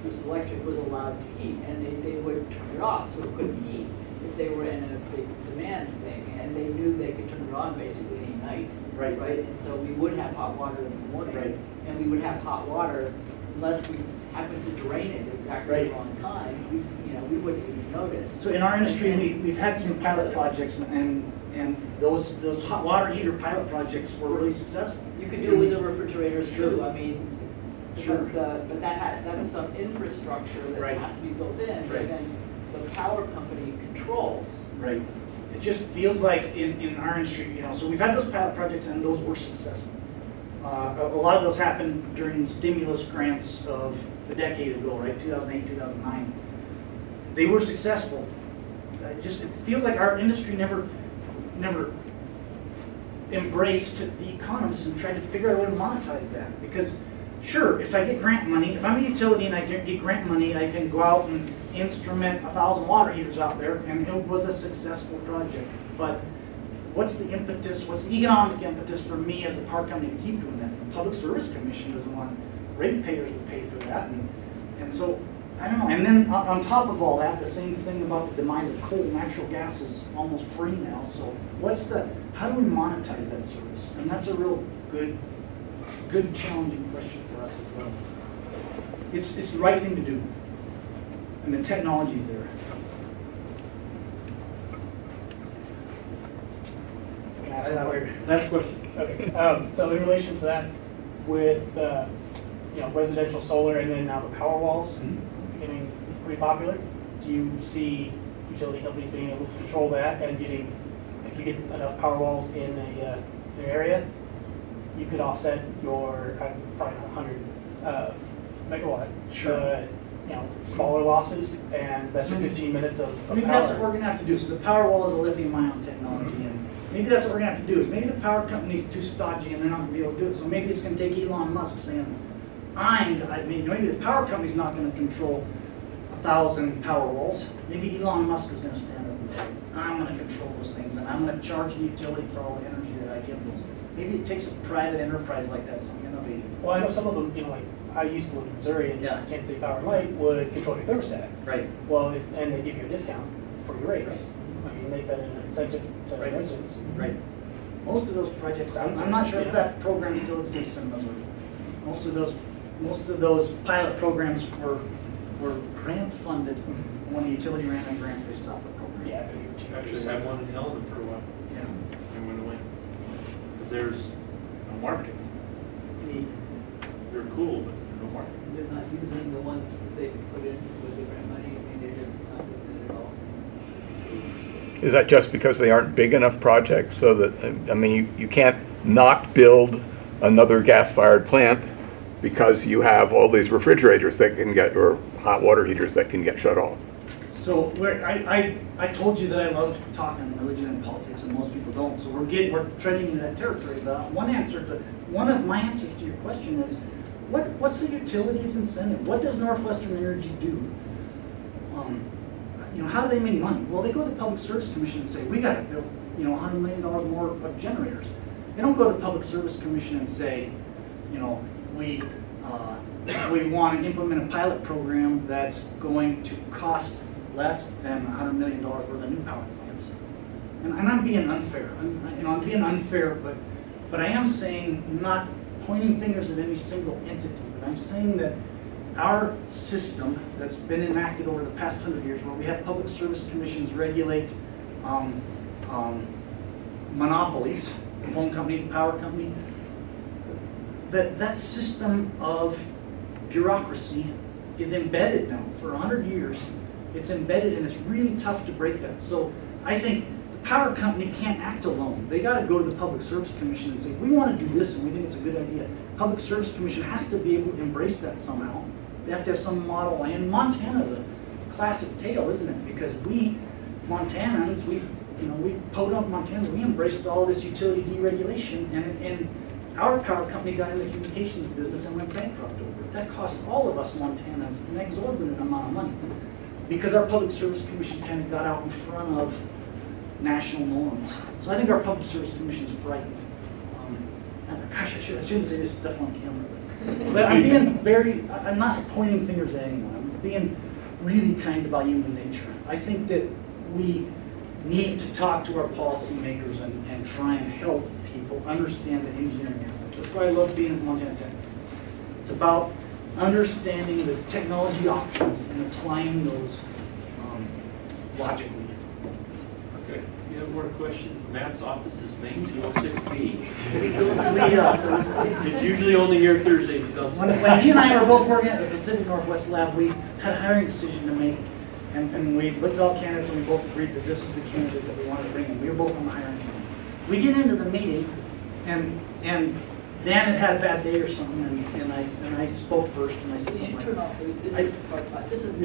this electric was allowed to heat, and they would turn it off so it couldn't heat if they were in a big demand thing, and they knew they could turn it on basically any night. Right. Right, and so we would have hot water in the morning. Right. And we would have hot water unless we happened to drain it exactly Right. the wrong time, we wouldn't even notice. So in our industry, we've had some pilot projects, and those hot water heater pilot projects were really successful. You could do it with the refrigerators too, Sure. I mean, Sure. but that's some infrastructure that Right. has to be built in, Right. but then the power company controls. Right. It just feels like in our industry, you know, so we've had those pilot projects and those were successful. A lot of those happened during stimulus grants of a decade ago, right, 2008, 2009. They were successful. It feels like our industry never embraced the economists and tried to figure out a way to monetize that. Because sure, if I get grant money, if I'm a utility and I get grant money, I can go out and instrument 1,000 water heaters out there, and it was a successful project. But what's the impetus, what's the economic impetus for me as a power company to keep doing that? The Public Service Commission doesn't want ratepayers to pay for that. And so, I don't know. And then on top of all that, the same thing about the demise of coal. Natural gas is almost free now. So how do we monetize that service? And that's a real good challenging question for us as well. It's the right thing to do. And the technology's there. Can I ask another last question? Okay. So in relation to that, with residential solar and then now the power walls becoming pretty popular, do you see utility companies being able to control that and if you get enough power walls in an area, you could offset your probably 100 megawatt, smaller losses, and that's 15 minutes of Maybe power. that's what we're going to have to do. So the power wall is a lithium-ion technology, and maybe that's what we're going to have to do. Is maybe the power company's too stodgy and they're not going to be able to do it. So maybe it's going to take Elon Musk saying, maybe the power company's not going to control 1,000 power walls. Maybe Elon Musk is going to stand up and say, I'm going to control those things, and I'm going to charge the utility for all the energy that I give them. Maybe it takes a private enterprise like that, some innovative. Well, I know some of them, like I used to live in Missouri, and Yeah. Kansas City Power and Light would control your thermostat. Right. Well, and they give you a discount for your rates. I mean, make that an incentive to Right. residents. Right. Most of those projects, I'm not sure if that program still exists in Missouri. Most of those pilot programs were grant funded. When the utility ran out of grants, they stopped the program. Yeah, Actually had one in Helena for a while, Yeah. and went away. Because there's a market. They're cool, but there's no market. They're not using the ones that they put in with the grant money, they're just not doing it at all. Is that just because they aren't big enough projects? So that, you can't not build another gas-fired plant because you have all these refrigerators that can get, or hot water heaters that can get shut off. So I told you that I love talking religion and politics, and most people don't. So we're treading into that territory. But one of my answers to your question is, what's the utility's incentive? What does Northwestern Energy do? How do they make money? Well, they go to the Public Service Commission and say, we got to build, $100 million more of generators. They don't go to the Public Service Commission and say, we want to implement a pilot program that's going to cost less than $100 million worth of new power plants. And I'm being unfair. I'm being unfair, but I am saying, not pointing fingers at any single entity, but I'm saying that our system that's been enacted over the past 100 years, where we have public service commissions regulate monopolies, the phone company, the power company, that system of bureaucracy is embedded now for 100 years, It's embedded and it's really tough to break that. So I think the power company can't act alone. They got to go to the Public Service Commission and say, we want to do this and we think it's a good idea. Public Service Commission has to be able to embrace that somehow. They have to have some model. And Montana's a classic tale, isn't it? Because we, Montanans, we podunk Montanans, we embraced all this utility deregulation, and our power company got in the communications business and went bankrupt over it. That cost all of us Montanans an exorbitant amount of money because our Public Service Commission kind of got out in front of national norms. So I think our Public Service Commission is frightened. Gosh, I shouldn't say this stuff on camera, but I'm being I'm not pointing fingers at anyone. I'm being really kind about human nature. I think that we need to talk to our policymakers and try and help people understand the engineering aspects. That's why I love being at Montana Tech. It's about understanding the technology options and applying those logically. Okay. If you have more questions, Matt's office is Main 206B. It's usually only here Thursdays. He's on When he and I were both working at the Pacific Northwest Lab, we had a hiring decision to make, and we looked at all candidates and we both agreed that this is the candidate that we wanted to bring in. We were both on the hiring committee. We get into the meeting, and Dan had a bad day or something, and I spoke first, and I said Can something you like turn that. off, this is part 5. This is